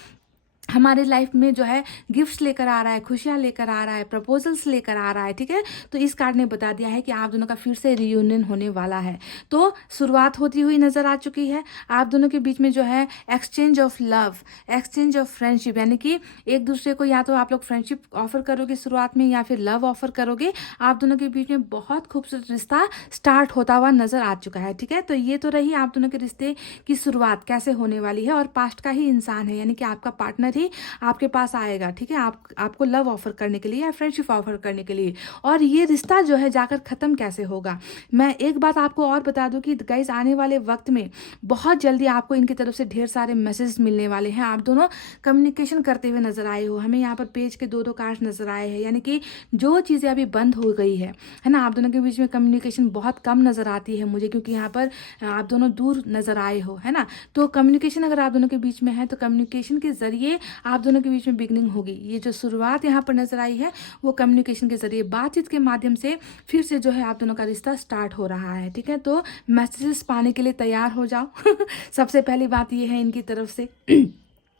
हमारे लाइफ में जो है गिफ्ट्स लेकर आ रहा है, खुशियाँ लेकर आ रहा है, प्रपोजल्स लेकर आ रहा है, ठीक है। तो इस कार्ड ने बता दिया है कि आप दोनों का फिर से रियूनियन होने वाला है। तो शुरुआत होती हुई नज़र आ चुकी है। आप दोनों के बीच में जो है exchange of love, exchange of friendship, यानी कि एक दूसरे को या तो आप लोग फ्रेंडशिप ऑफर करोगे शुरुआत में या फिर लव ऑफर करोगे। आप दोनों के बीच में बहुत खूबसूरत रिश्ता स्टार्ट होता हुआ नज़र आ चुका है, ठीक है। तो ये तो रही आप दोनों के रिश्ते की शुरुआत कैसे होने वाली है, और पास्ट का ही इंसान है, यानी कि आपका पार्टनर ही ही आपके पास आएगा, ठीक है, आपको लव ऑफर करने के लिए या फ्रेंडशिप ऑफर करने के लिए। और ये रिश्ता जो है जाकर ख़त्म कैसे होगा, मैं एक बात आपको और बता दूं कि गाइस आने वाले वक्त में बहुत जल्दी आपको इनकी तरफ से ढेर सारे मैसेज मिलने वाले हैं। आप दोनों कम्युनिकेशन करते हुए नजर आए हो, हमें यहाँ पर पेज के 2-2 कार्ड्स नजर आए हैं, यानी कि जो चीज़ें अभी बंद हो गई है ना, आप दोनों के बीच में कम्युनिकेशन बहुत कम नजर आती है मुझे, क्योंकि यहाँ पर आप दोनों दूर नजर आए हो, है ना। तो कम्युनिकेशन अगर आप दोनों के बीच में है तो कम्युनिकेशन के जरिए आप दोनों के बीच में बिगनिंग होगी। ये जो शुरुआत यहाँ पर नजर आई है वो कम्युनिकेशन के जरिए, बातचीत के माध्यम से फिर से जो है आप दोनों का रिश्ता स्टार्ट हो रहा है, ठीक है। तो मैसेजेस पाने के लिए तैयार हो जाओ सबसे पहली बात ये है इनकी तरफ से।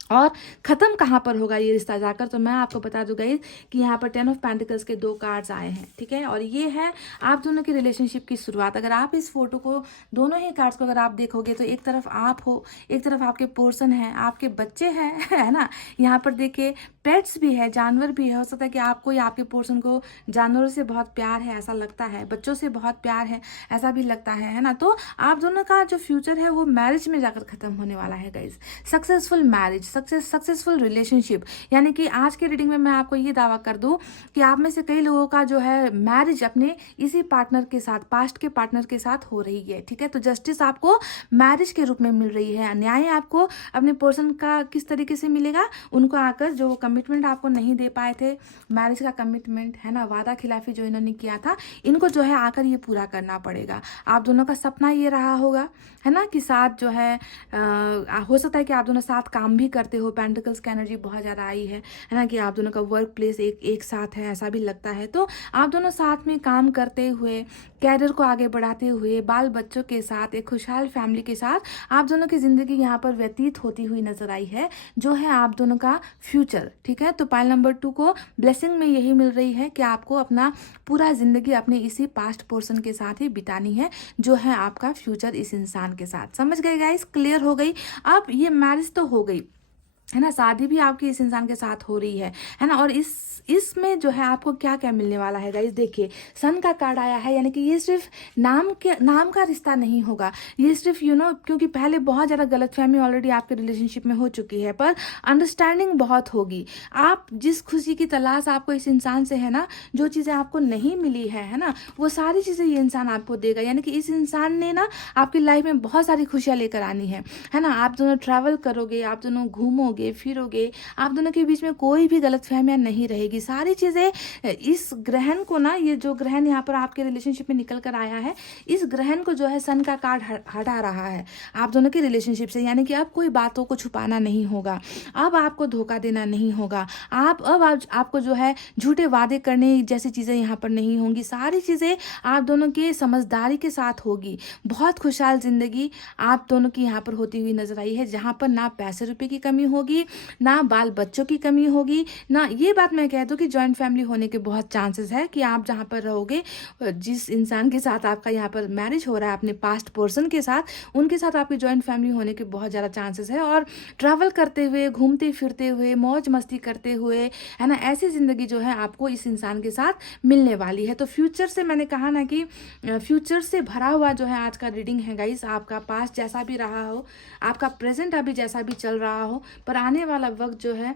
और ख़त्म कहाँ पर होगा ये रिश्ता जाकर, तो मैं आपको बता दूँ गाइस कि यहाँ पर 10 ऑफ पेंटिकल्स के 2 कार्ड्स आए हैं, ठीक है। और ये है आप दोनों की रिलेशनशिप की शुरुआत। अगर आप इस फोटो को, दोनों ही कार्ड्स को अगर आप देखोगे तो एक तरफ आप हो, एक तरफ आपके पर्सन है, आपके बच्चे हैं है ना। यहाँ पर देखिए पेट्स भी है, जानवर भी है। हो सकता है कि आपको या आपके पर्सन को जानवरों से बहुत प्यार है ऐसा लगता है, बच्चों से बहुत प्यार है ऐसा भी लगता है ना। तो आप दोनों का जो फ्यूचर है वो मैरिज में जाकर ख़त्म होने वाला है guys. Successful marriage, successful relationship, यानी कि आज के रीडिंग में मैं आपको ये दावा कर दूं कि आप में से कई लोगों का जो है मैरिज अपने इसी पार्टनर के साथ, पास्ट के पार्टनर के साथ हो रही है, ठीक है। तो जस्टिस आपको मैरिज के रूप में मिल रही है, न्याय आपको अपने पर्सन का किस तरीके से मिलेगा, उनको आकर जो कमिटमेंट आपको नहीं दे पाए थे, मैरिज का कमिटमेंट है ना, वादा खिलाफी जो इन्होंने किया था, इनको जो है आकर ये पूरा करना पड़ेगा। आप दोनों का सपना ये रहा होगा है ना कि साथ जो है हो सकता है कि आप दोनों साथ काम भी करते हो, पेंटिकल्स की एनर्जी बहुत ज़्यादा आई है ना, कि आप दोनों का वर्क प्लेस एक साथ है ऐसा भी लगता है। तो आप दोनों साथ में काम करते हुए, कैरियर को आगे बढ़ाते हुए, बाल बच्चों के साथ, एक खुशहाल फैमिली के साथ आप दोनों की ज़िंदगी यहाँ पर व्यतीत होती हुई नजर आई है, जो है आप दोनों का फ्यूचर, ठीक है। तो पाइल नंबर 2 को ब्लेसिंग में यही मिल रही है कि आपको अपना पूरा ज़िंदगी अपने इसी पास्ट पर्सन के साथ ही बितानी है, जो है आपका फ्यूचर इस इंसान के साथ। समझ गए गाइस, क्लियर हो गई। अब ये मैरिज तो हो गई है ना, शादी भी आपकी इस इंसान के साथ हो रही है ना। और इसमें जो है आपको क्या क्या मिलने वाला है गाइस, देखिए सन का कार्ड आया है, यानी कि ये सिर्फ नाम का रिश्ता नहीं होगा, ये सिर्फ क्योंकि पहले बहुत ज़्यादा गलतफहमी ऑलरेडी आपके रिलेशनशिप में हो चुकी है, पर अंडरस्टैंडिंग बहुत होगी। आप जिस खुशी की तलाश आपको इस इंसान से है ना, जो चीज़ें आपको नहीं मिली है ना, वो सारी चीज़ें ये इंसान आपको देगा, यानी कि इस इंसान ने ना आपकी लाइफ में बहुत सारी खुशियाँ लेकर आनी है ना। आप दोनों ट्रैवल करोगे, आप दोनों घूमोगे फिरोगे, आप दोनों के बीच में कोई भी गलतफहमियां नहीं रहेगी। सारी चीज़ें इस ग्रहण को ना, ये जो ग्रहण यहाँ पर आपके रिलेशनशिप में निकल कर आया है, इस ग्रहण को जो है सन का कार्ड हटा रहा है आप दोनों के रिलेशनशिप से, यानी कि अब कोई बातों को छुपाना नहीं होगा, अब आपको धोखा देना नहीं होगा, आपको जो है झूठे वादे करने जैसी चीज़ें यहाँ पर नहीं होंगी। सारी चीज़ें आप दोनों के समझदारी के साथ होगी। बहुत खुशहाल जिंदगी आप दोनों की यहाँ पर होती हुई नजर आई है, जहाँ पर ना पैसे रुपए की कमी होगी, ना बाल बच्चों की कमी होगी, ना ये बात मैं कह दूं कि जॉइंट फैमिली होने के बहुत चांसेस है कि आप जहाँ पर रहोगे, जिस इंसान के साथ आपका यहाँ पर मैरिज हो रहा है अपने पास्ट पर्सन के साथ, उनके साथ आपकी जॉइंट फैमिली होने के बहुत ज़्यादा चांसेस है। और ट्रैवल करते हुए, घूमते फिरते हुए, मौज मस्ती करते हुए है ना, ऐसी ज़िंदगी जो है आपको इस इंसान के साथ मिलने वाली है। तो फ्यूचर से मैंने कहा ना कि फ्यूचर से भरा हुआ जो है आज का रीडिंग है गाइस। आपका पास्ट जैसा भी रहा हो, आपका प्रेजेंट अभी जैसा भी चल रहा हो, पर आने वाला वक्त जो है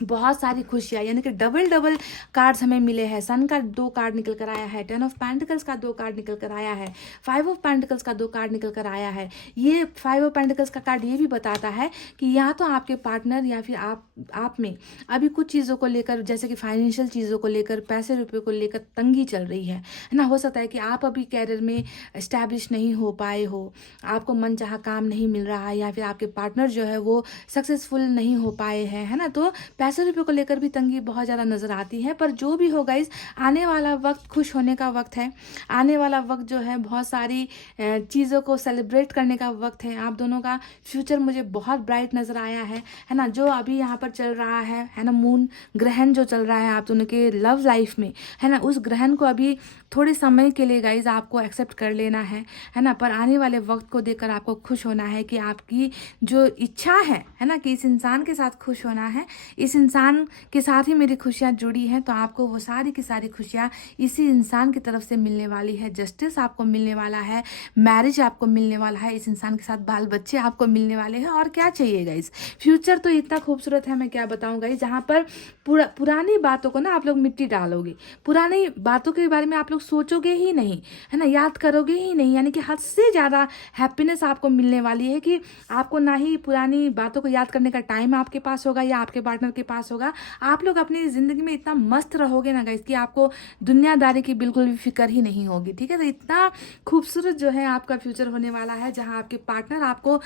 बहुत सारी खुशियाँ, यानी कि डबल कार्ड्स हमें मिले हैं। सन का 2 कार्ड निकल कर आया है, 10 ऑफ पेंटिकल्स का 2 कार्ड निकल कर आया है, 5 ऑफ पेंटिकल्स का 2 कार्ड निकल कर आया है। ये 5 ऑफ पेंटिकल्स का कार्ड ये भी बताता है कि या तो आपके पार्टनर या फिर आप में अभी कुछ चीज़ों को लेकर, जैसे कि फाइनेंशियल चीज़ों को लेकर, पैसे रुपये को लेकर तंगी चल रही है ना। हो सकता है कि आप अभी कैरियर में इस्टेब्लिश नहीं हो पाए हो, आपको मन चाहा काम नहीं मिल रहा है, या फिर आपके पार्टनर जो है वो सक्सेसफुल नहीं हो पाए हैं, है ना। तो पैसे रुपये को लेकर भी तंगी बहुत ज़्यादा नज़र आती है। पर जो भी होगा, इस आने वाला वक्त खुश होने का वक्त है, आने वाला वक्त जो है बहुत सारी चीज़ों को सेलिब्रेट करने का वक्त है। आप दोनों का फ्यूचर मुझे बहुत ब्राइट नज़र आया है ना। जो अभी यहाँ पर चल रहा है ना, मून ग्रहण जो चल रहा है आप दोनों के लव लाइफ में, है ना, उस ग्रहण को अभी थोड़े समय के लिए गाइज आपको एक्सेप्ट कर लेना है ना। पर आने वाले वक्त को देखकर आपको खुश होना है कि आपकी जो इच्छा है ना, कि इस इंसान के साथ खुश होना है, इस इंसान के साथ ही मेरी खुशियाँ जुड़ी हैं, तो आपको वो सारी की सारी खुशियाँ इसी इंसान की तरफ से मिलने वाली है। जस्टिस आपको मिलने वाला है, मैरिज आपको मिलने वाला है, इस इंसान के साथ बाल बच्चे आपको मिलने वाले हैं। और क्या चाहिए गाइस, फ्यूचर तो इतना खूबसूरत है, मैं क्या बताऊँ गाइस, जहाँ पर पुरानी बातों को ना आप लोग मिट्टी डालोगे, पुरानी बातों के बारे में आप लोग सोचोगे ही नहीं, है ना, याद करोगे ही नहीं। यानी कि हद से ज़्यादा हैप्पीनेस आपको मिलने वाली है कि आपको ना ही पुरानी बातों को याद करने का टाइम आपके पास होगा या आपके पार्टनर के पास होगा। आप लोग अपनी ज़िंदगी में इतना मस्त रहोगे ना गाइस कि आपको दुनियादारी की बिल्कुल भी फिक्र ही नहीं होगी। ठीक है, तो इतना खूबसूरत जो है आपका फ्यूचर होने वाला है, जहाँ आपके पार्टनर आपको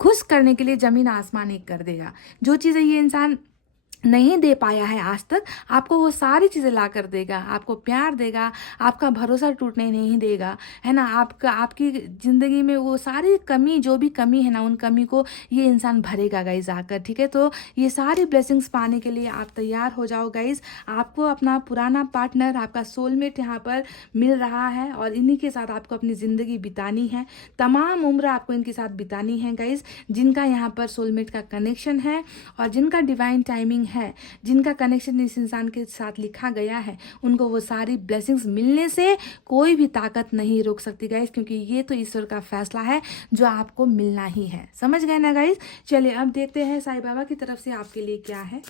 खुश करने के लिए ज़मीन आसमान एक कर देगा। जो चीज़ें ये इंसान नहीं दे पाया है आज तक, आपको वो सारी चीज़ें ला कर देगा। आपको प्यार देगा, आपका भरोसा टूटने नहीं देगा, है ना। आपकी ज़िंदगी में वो सारी कमी, जो भी कमी है ना, उन कमी को ये इंसान भरेगा गाइज आकर। ठीक है, तो ये सारी ब्लेसिंग्स पाने के लिए आप तैयार हो जाओ गाइज। आपको अपना पुराना पार्टनर, आपका सोलमेट यहाँ पर मिल रहा है और इन्हीं के साथ आपको अपनी ज़िंदगी बितानी है, तमाम उम्र आपको इनके साथ बितानी है गाइज। जिनका यहाँ पर सोलमेट का कनेक्शन है और जिनका डिवाइन टाइमिंग है, जिनका कनेक्शन इस इंसान के साथ लिखा गया है, उनको वो सारी ब्लेसिंग्स मिलने से कोई भी ताकत नहीं रोक सकती गाइस, क्योंकि ये तो ईश्वर का फैसला है जो आपको मिलना ही है। समझ गए ना गाइस। चलिए अब देखते हैं साईं बाबा की तरफ से आपके लिए क्या है।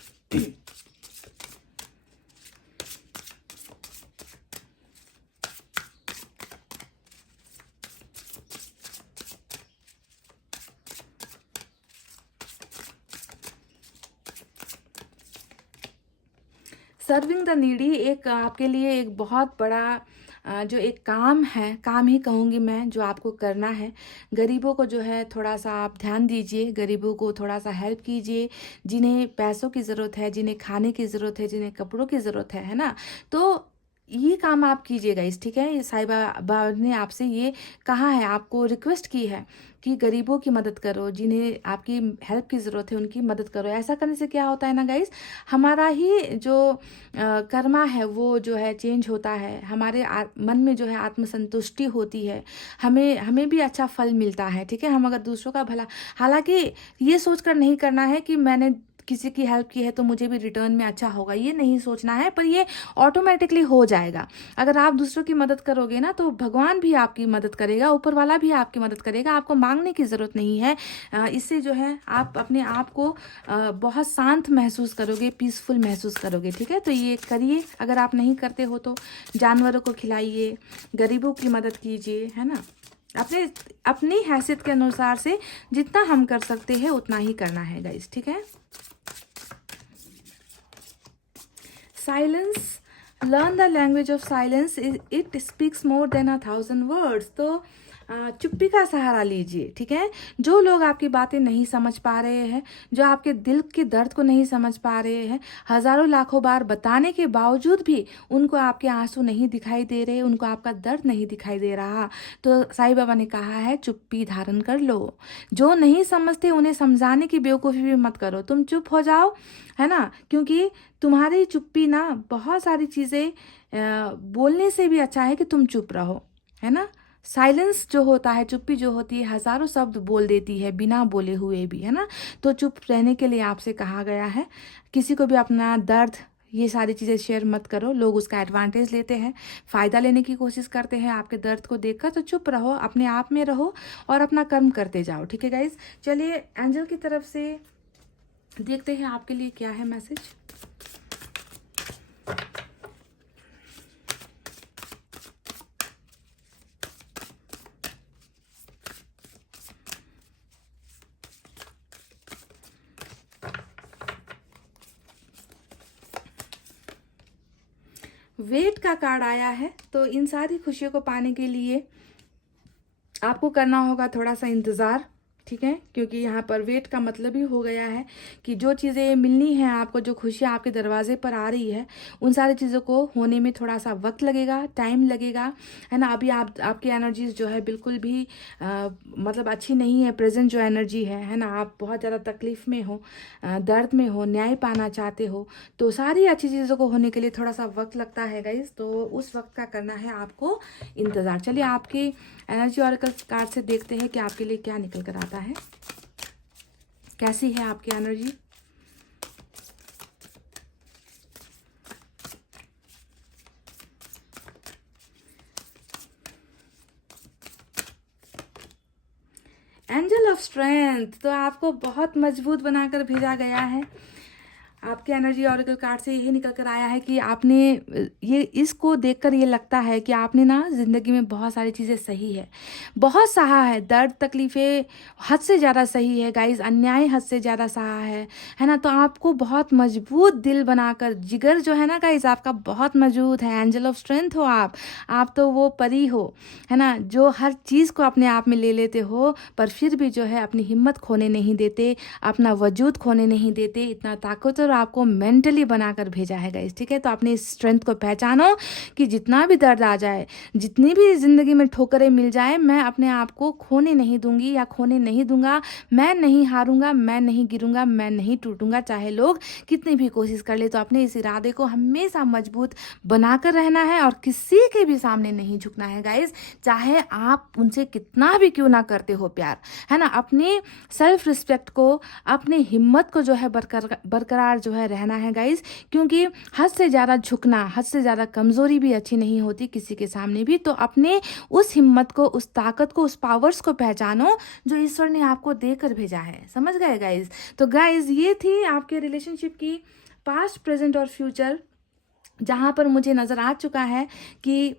सर्विंग द नीडी एक आपके लिए एक बहुत बड़ा जो एक काम है, काम ही कहूँगी मैं, जो आपको करना है। गरीबों को जो है थोड़ा सा आप ध्यान दीजिए, गरीबों को थोड़ा सा हेल्प कीजिए, जिन्हें पैसों की ज़रूरत है, जिन्हें खाने की ज़रूरत है, जिन्हें कपड़ों की ज़रूरत है ना। तो ये काम आप कीजिएगा इस, ठीक है। ये साईं बाबा ने आपसे ये कहा है, आपको रिक्वेस्ट की है कि गरीबों की मदद करो, जिन्हें आपकी हेल्प की ज़रूरत है उनकी मदद करो। ऐसा करने से क्या होता है ना गाइस, हमारा ही जो कर्मा है वो जो है चेंज होता है, हमारे मन में जो है आत्मसंतुष्टि होती है, हमें भी अच्छा फल मिलता है। ठीक है, हम अगर दूसरों का भला, हालांकि ये सोचकर नहीं करना है कि मैंने किसी की हेल्प की है तो मुझे भी रिटर्न में अच्छा होगा, ये नहीं सोचना है, पर ये ऑटोमेटिकली हो जाएगा। अगर आप दूसरों की मदद करोगे ना तो भगवान भी आपकी मदद करेगा, ऊपर वाला भी आपकी मदद करेगा, आपको मांगने की ज़रूरत नहीं है। इससे जो है आप अपने आप को बहुत शांत महसूस करोगे, पीसफुल महसूस करोगे। ठीक है, तो ये करिए। अगर आप नहीं करते हो तो जानवरों को खिलाइए, गरीबों की मदद कीजिए, है ना। अपनी हैसियत के अनुसार से जितना हम कर सकते हैं उतना ही करना है गाइस। ठीक है। Silence, learn the language of silence, it speaks more than 1,000 words. तो चुप्पी का सहारा लीजिए। ठीक है, जो लोग आपकी बातें नहीं समझ पा रहे हैं, जो आपके दिल के दर्द को नहीं समझ पा रहे हैं, हजारों लाखों बार बताने के बावजूद भी उनको आपके आंसू नहीं दिखाई दे रहे, उनको आपका दर्द नहीं दिखाई दे रहा, तो साईं बाबा ने कहा है चुप्पी धारण कर लो। जो नहीं समझते उन्हें समझाने की बेवकूफ़ी भी मत करो, तुम चुप हो जाओ, है ना। क्योंकि तुम्हारी चुप्पी ना बहुत सारी चीज़ें बोलने से भी अच्छा है कि तुम चुप रहो, है ना। साइलेंस जो होता है, चुप्पी जो होती है, हजारों शब्द बोल देती है बिना बोले हुए भी, है ना। तो चुप रहने के लिए आपसे कहा गया है। किसी को भी अपना दर्द, ये सारी चीज़ें शेयर मत करो। लोग उसका एडवांटेज लेते हैं, फ़ायदा लेने की कोशिश करते हैं आपके दर्द को देखकर। तो चुप रहो, अपने आप में रहो और अपना कर्म करते जाओ। ठीक है गाइज। चलिए एंजल की तरफ से देखते हैं आपके लिए क्या है मैसेज। वेट का कार्ड आया है, तो इन सारी खुशियों को पाने के लिए आपको करना होगा थोड़ा सा इंतज़ार। ठीक है, क्योंकि यहाँ पर वेट का मतलब ही हो गया है कि जो चीज़ें मिलनी है आपको, जो खुशियाँ आपके दरवाजे पर आ रही है, उन सारी चीज़ों को होने में थोड़ा सा वक्त लगेगा, टाइम लगेगा, है ना। अभी आपकी एनर्जीज जो है बिल्कुल भी मतलब अच्छी नहीं है। प्रेजेंट जो एनर्जी है ना, आप बहुत ज़्यादा तकलीफ़ में हो, दर्द में हो, न्याय पाना चाहते हो, तो सारी अच्छी चीज़ों को होने के लिए थोड़ा सा वक्त लगता है गाइज। तो उस वक्त का करना है आपको इंतज़ार। चलिए आपकी एनर्जी ऑरेकल कार्ड से देखते हैं कि आपके लिए क्या निकल कर आता है, कैसी है आपकी एनर्जी। एंजल ऑफ स्ट्रेंथ, तो आपको बहुत मजबूत बनाकर भेजा गया है। आपके एनर्जी ऑरिकल कार्ड से यही निकल कर आया है कि आपने ये इसको देखकर ये लगता है कि आपने ना ज़िंदगी में बहुत सारी चीज़ें सही है, बहुत सहा है, दर्द तकलीफ़ें हद से ज़्यादा सही है गाइस, अन्याय हद से ज़्यादा सहा है ना। तो आपको बहुत मजबूत दिल बनाकर, जिगर जो है ना गाइस आपका बहुत मजबूत है। एंजल ऑफ स्ट्रेंथ हो आप तो वो परी हो, है ना, जो हर चीज़ को अपने आप में ले लेते हो, पर फिर भी जो है अपनी हिम्मत खोने नहीं देते, अपना वजूद खोने नहीं देते। इतना ताकतवर आपको मेंटली बनाकर भेजा है गाइस, ठीक है। तो अपनी इस स्ट्रेंथ को पहचानो कि जितना भी दर्द आ जाए, जितनी भी ज़िंदगी में ठोकरें मिल जाए, मैं अपने आप को खोने नहीं दूंगी या खोने नहीं दूंगा। मैं नहीं हारूंगा, मैं नहीं गिरूंगा, मैं नहीं टूटूंगा, चाहे लोग कितनी भी कोशिश कर ले। तो अपने इस इरादे को हमेशा मजबूत बनाकर रहना है और किसी के भी सामने नहीं झुकना है गाइस, चाहे आप उनसे कितना भी क्यों ना करते हो प्यार, है ना। अपनी सेल्फ रिस्पेक्ट को, अपनी हिम्मत को जो है बरकरार जो है रहना है गाइस, क्योंकि हद से ज़्यादा झुकना, हद से ज़्यादा कमज़ोरी भी अच्छी नहीं होती किसी के सामने भी। तो अपने उस हिम्मत को, उस ताकत को, उस पावर्स को पहचानो जो ईश्वर ने आपको देकर भेजा है, समझ गए गाइस। तो गाइस ये थी आपके रिलेशनशिप की पास्ट, प्रेजेंट और फ्यूचर, जहाँ पर मुझे नज़र आ चुका है कि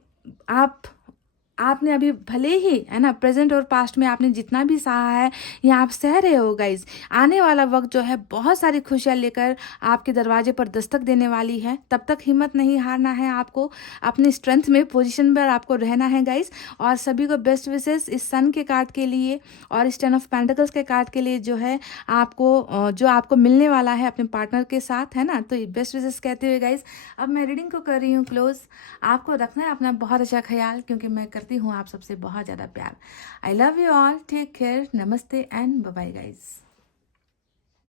आपने अभी भले ही, है ना, प्रेजेंट और पास्ट में आपने जितना भी सहा है ये आप सह रहे हो गाइज। आने वाला वक्त जो है बहुत सारी खुशियाँ लेकर आपके दरवाजे पर दस्तक देने वाली है। तब तक हिम्मत नहीं हारना है आपको, अपनी स्ट्रेंथ में, पोजीशन पर आपको रहना है गाइज। और सभी को बेस्ट विशेस इस सन के कार्ड के लिए और इस 10 ऑफ पेंटिकल्स के कार्ड के लिए, जो है जो आपको मिलने वाला है अपने पार्टनर के साथ, है ना। तो बेस्ट विशेस कहते हुए गाइज अब मैं रीडिंग को कर रही हूँ क्लोज। आपको रखना है अपना बहुत अच्छा ख्याल, क्योंकि मैं करती हूँ आप सबसे बहुत ज़्यादा प्यार। I love you all, take care, नमस्ते एंड बाय बाय गाइज।